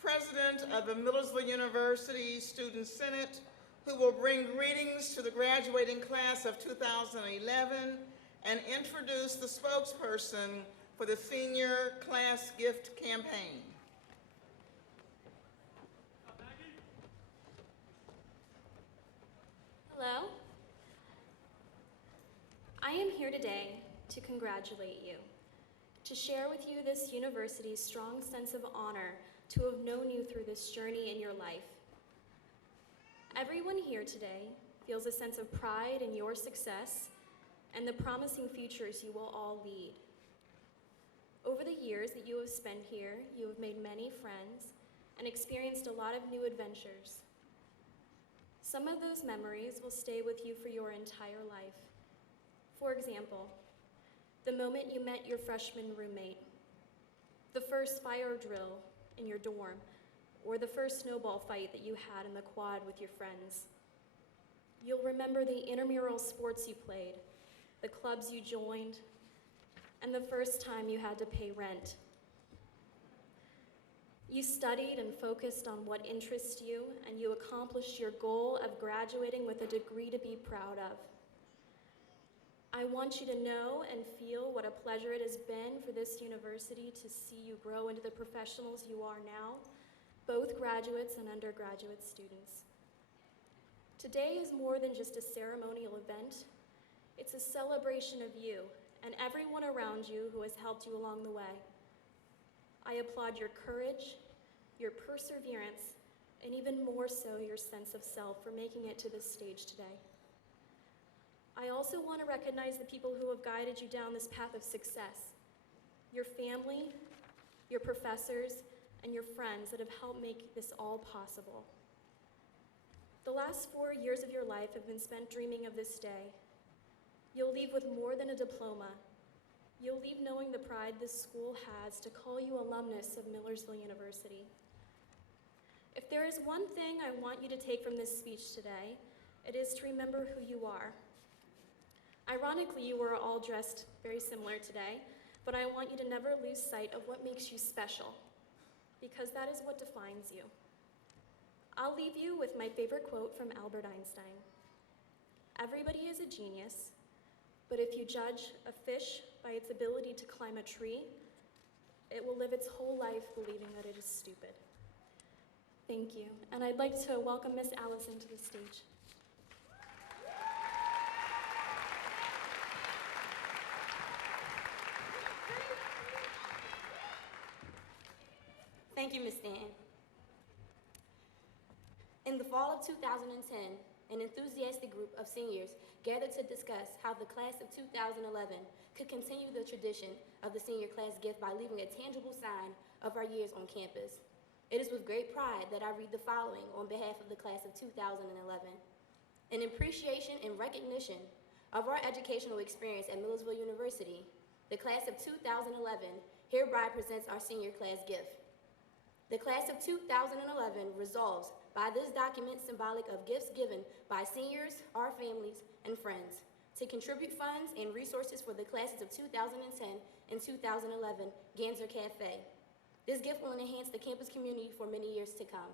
President of the Millersville University Student Senate, who will bring greetings to the graduating class of 2011 and introduce the spokesperson for the Senior Class Gift Campaign. Hello. I am here today to congratulate you, to share with you this university's strong sense of honor to have known you through this journey in your life. Everyone here today feels a sense of pride in your success and the promising futures you will all lead. Over the years that you have spent here, you have made many friends and experienced a lot of new adventures. Some of those memories will stay with you for your entire life. For example, the moment you met your freshman roommate, the first fire drill in your dorm, or the first snowball fight that you had in the quad with your friends. You'll remember the intramural sports you played, the clubs you joined, and the first time you had to pay rent. You studied and focused on what interests you, and you accomplished your goal of graduating with a degree to be proud of. I want you to know and feel what a pleasure it has been for this university to see you grow into the professionals you are now, both graduates and undergraduate students. Today is more than just a ceremonial event. It's a celebration of you and everyone around you who has helped you along the way. I applaud your courage, your perseverance, and even more so your sense of self for making it to this stage today. I also want to recognize the people who have guided you down this path of success. Your family, your professors, and your friends that have helped make this all possible. The last 4 years of your life have been spent dreaming of this day. You'll leave with more than a diploma. You'll leave knowing the pride this school has to call you alumnus of Millersville University. If there is one thing I want you to take from this speech today, it is to remember who you are. Ironically, you were all dressed very similar today, but I want you to never lose sight of what makes you special, because that is what defines you. I'll leave you with my favorite quote from Albert Einstein. Everybody is a genius, but if you judge a fish by its ability to climb a tree, it will live its whole life believing that it is stupid. Thank you, and I'd like to welcome Miss Allison to the stage. Thank you, Ms. Stanton. In the fall of 2010, an enthusiastic group of seniors gathered to discuss how the class of 2011 could continue the tradition of the senior class gift by leaving a tangible sign of our years on campus. It is with great pride that I read the following on behalf of the class of 2011. In appreciation and recognition of our educational experience at Millersville University, the class of 2011 hereby presents our senior class gift. The class of 2011 resolves by this document symbolic of gifts given by seniors, our families, and friends to contribute funds and resources for the classes of 2010 and 2011 Ganser Cafe. This gift will enhance the campus community for many years to come.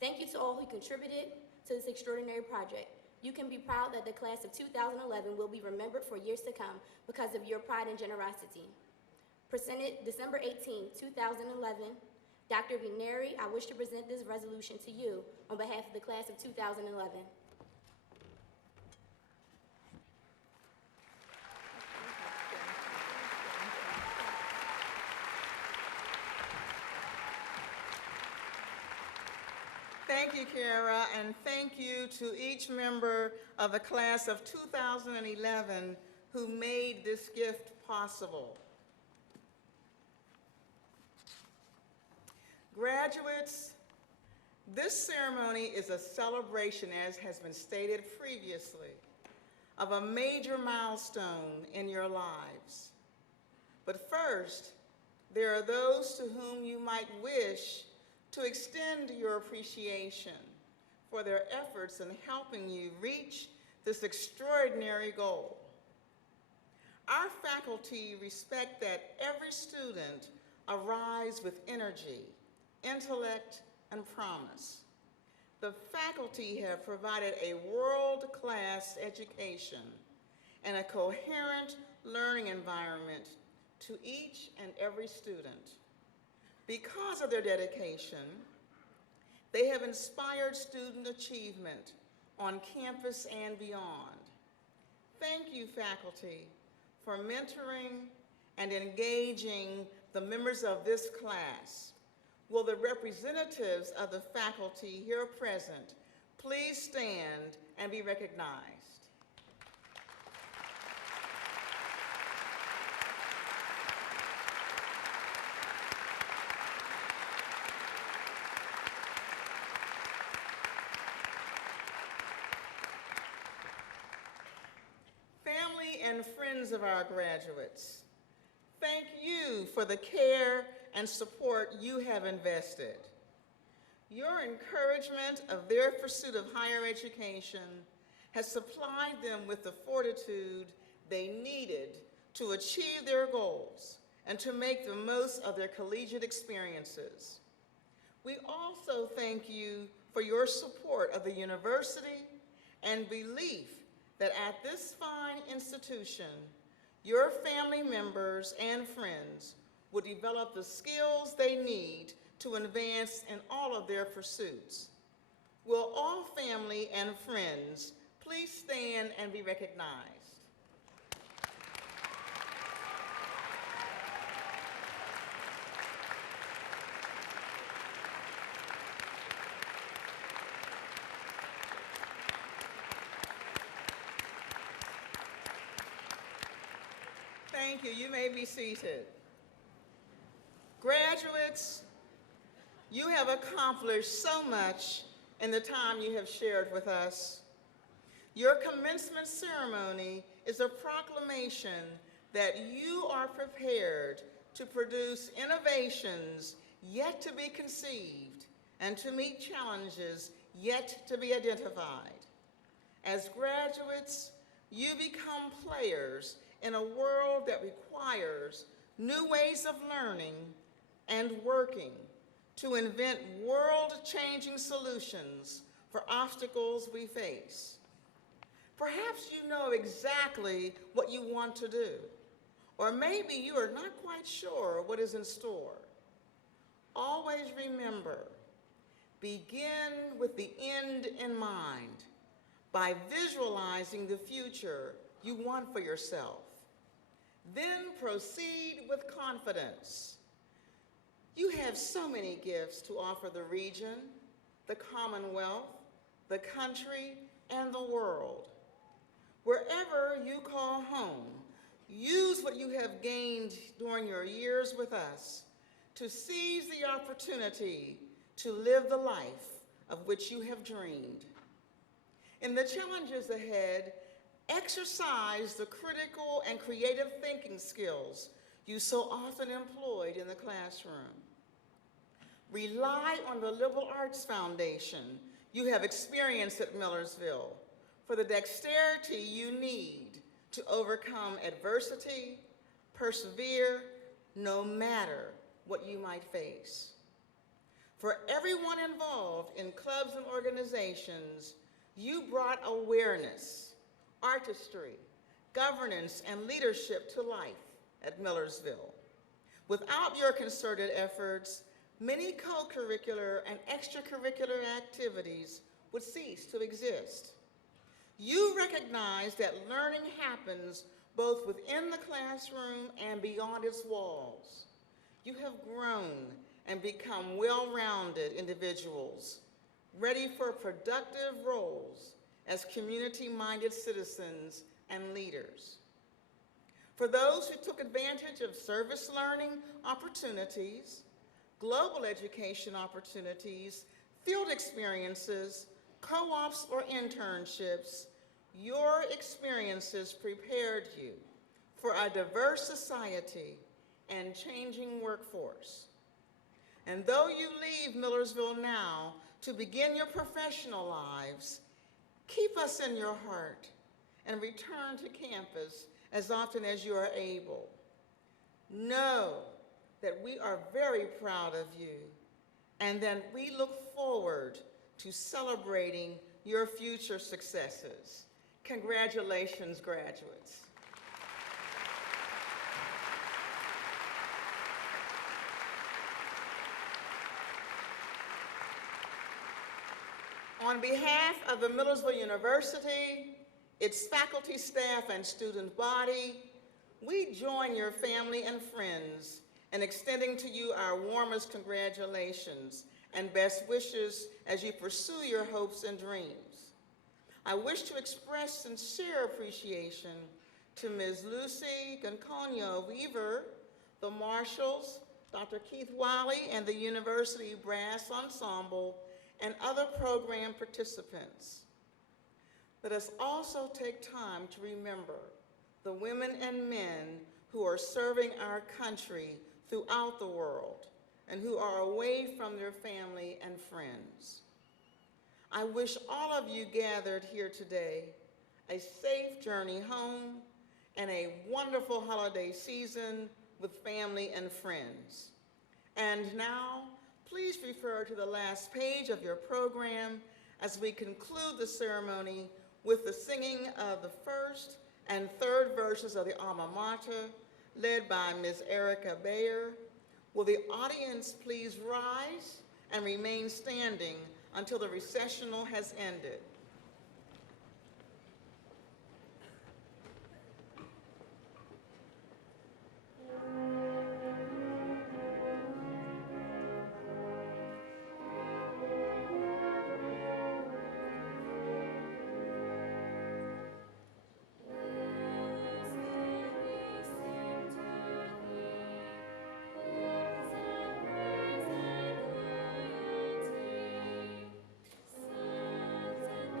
Thank you to all who contributed to this extraordinary project. You can be proud that the class of 2011 will be remembered for years to come because of your pride and generosity. Presented December 18, 2011, Dr. Vigneri, I wish to present this resolution to you on behalf of the class of 2011. Thank you, Kara, and thank you to each member of the class of 2011 who made this gift possible. Graduates, this ceremony is a celebration, as has been stated previously, of a major milestone in your lives. But first, there are those to whom you might wish to extend your appreciation for their efforts in helping you reach this extraordinary goal. Our faculty respect that every student arrives with energy, intellect, and promise. The faculty have provided a world-class education and a coherent learning environment to each and every student. Because of their dedication, they have inspired student achievement on campus and beyond. Thank you, faculty, for mentoring and engaging the members of this class. Will the representatives of the faculty here present please stand and be recognized? Family and friends of our graduates, thank you for the care and support you have invested. Your encouragement of their pursuit of higher education has supplied them with the fortitude they needed to achieve their goals and to make the most of their collegiate experiences. We also thank you for your support of the university and belief that at this fine institution, your family members and friends will develop the skills they need to advance in all of their pursuits. Will all family and friends please stand and be recognized? Thank you. You may be seated. Graduates, you have accomplished so much in the time you have shared with us. Your commencement ceremony is a proclamation that you are prepared to produce innovations yet to be conceived and to meet challenges yet to be identified. As graduates, you become players in a world that requires new ways of learning and working to invent world-changing solutions for obstacles we face. Perhaps you know exactly what you want to do, or maybe you are not quite sure what is in store. Always remember, begin with the end in mind by visualizing the future you want for yourself. Then proceed with confidence. You have so many gifts to offer the region, the Commonwealth, the country, and the world. Wherever you call home, use what you have gained during your years with us to seize the opportunity to live the life of which you have dreamed. In the challenges ahead, exercise the critical and creative thinking skills you so often employed in the classroom. Rely on the liberal arts foundation you have experienced at Millersville for the dexterity you need to overcome adversity, persevere, no matter what you might face. For everyone involved in clubs and organizations, you brought awareness, artistry, governance, and leadership to life at Millersville. Without your concerted efforts, many co-curricular and extracurricular activities would cease to exist. You recognize that learning happens both within the classroom and beyond its walls. You have grown and become well-rounded individuals, ready for productive roles as community-minded citizens and leaders. For those who took advantage of service learning opportunities, global education opportunities, field experiences, co-ops, or internships, your experiences prepared you for a diverse society and changing workforce. And though you leave Millersville now to begin your professional lives, keep us in your heart and return to campus as often as you are able. Know that we are very proud of you and that we look forward to celebrating your future successes. Congratulations, graduates. On behalf of the Millersville University, its faculty, staff, and student body, We join your family and friends in extending to you our warmest congratulations and best wishes as you pursue your hopes and dreams. I wish to express sincere appreciation to Ms. Lucy Gonconio Weaver, the Marshals, Dr. Keith Wiley, and the University Brass Ensemble, and other program participants. Let us also take time to remember the women and men who are serving our country throughout the world and who are away from their family and friends. I wish all of you gathered here today a safe journey home and a wonderful holiday season with family and friends. And now, please refer to the last page of your program as we conclude the ceremony with the singing of the first and third verses of the Alma Mater, led by Ms. Erica Bayer. Will the audience please rise and remain standing until the recessional has ended? Sons and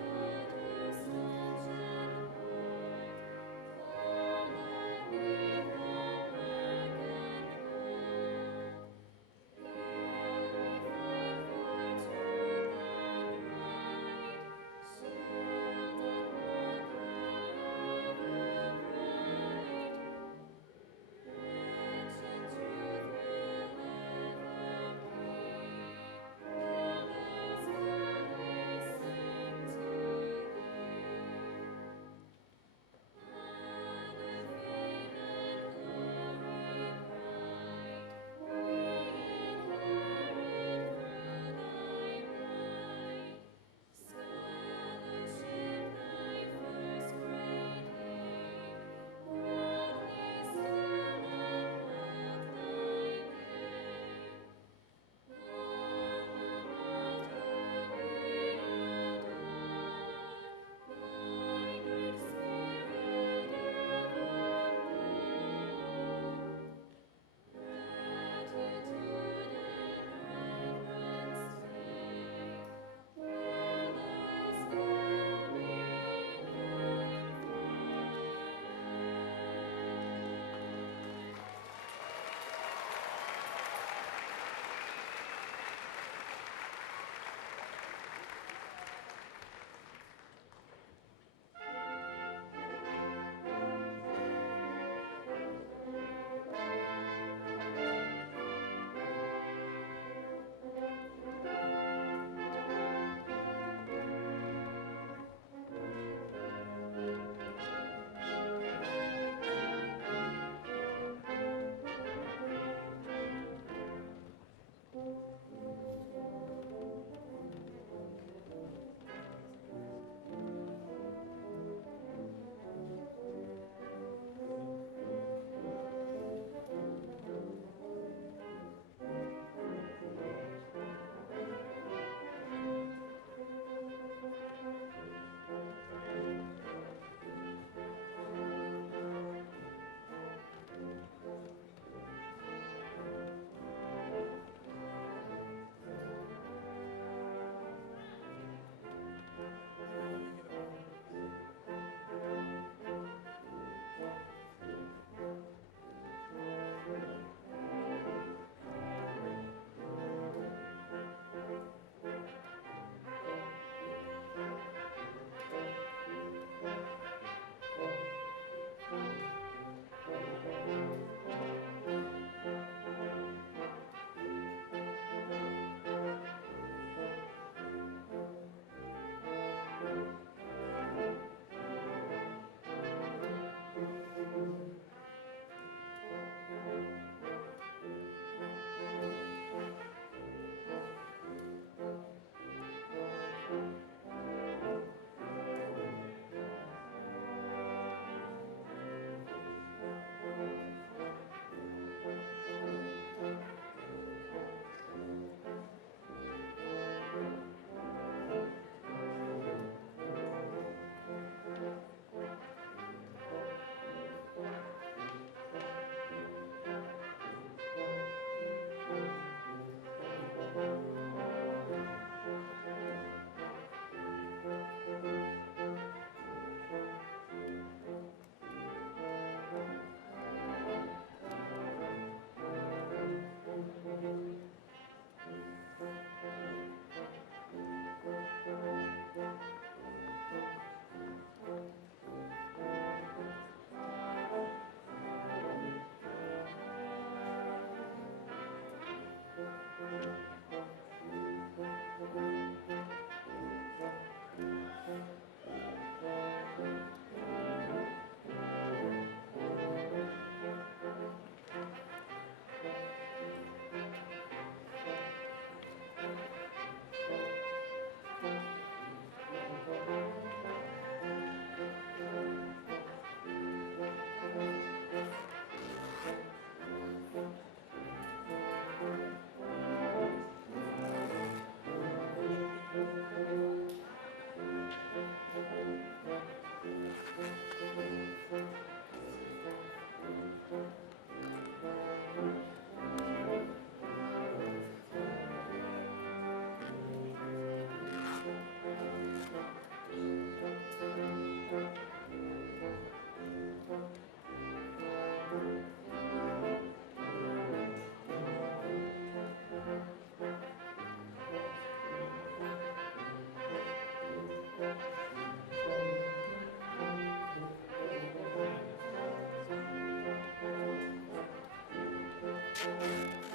Thank you.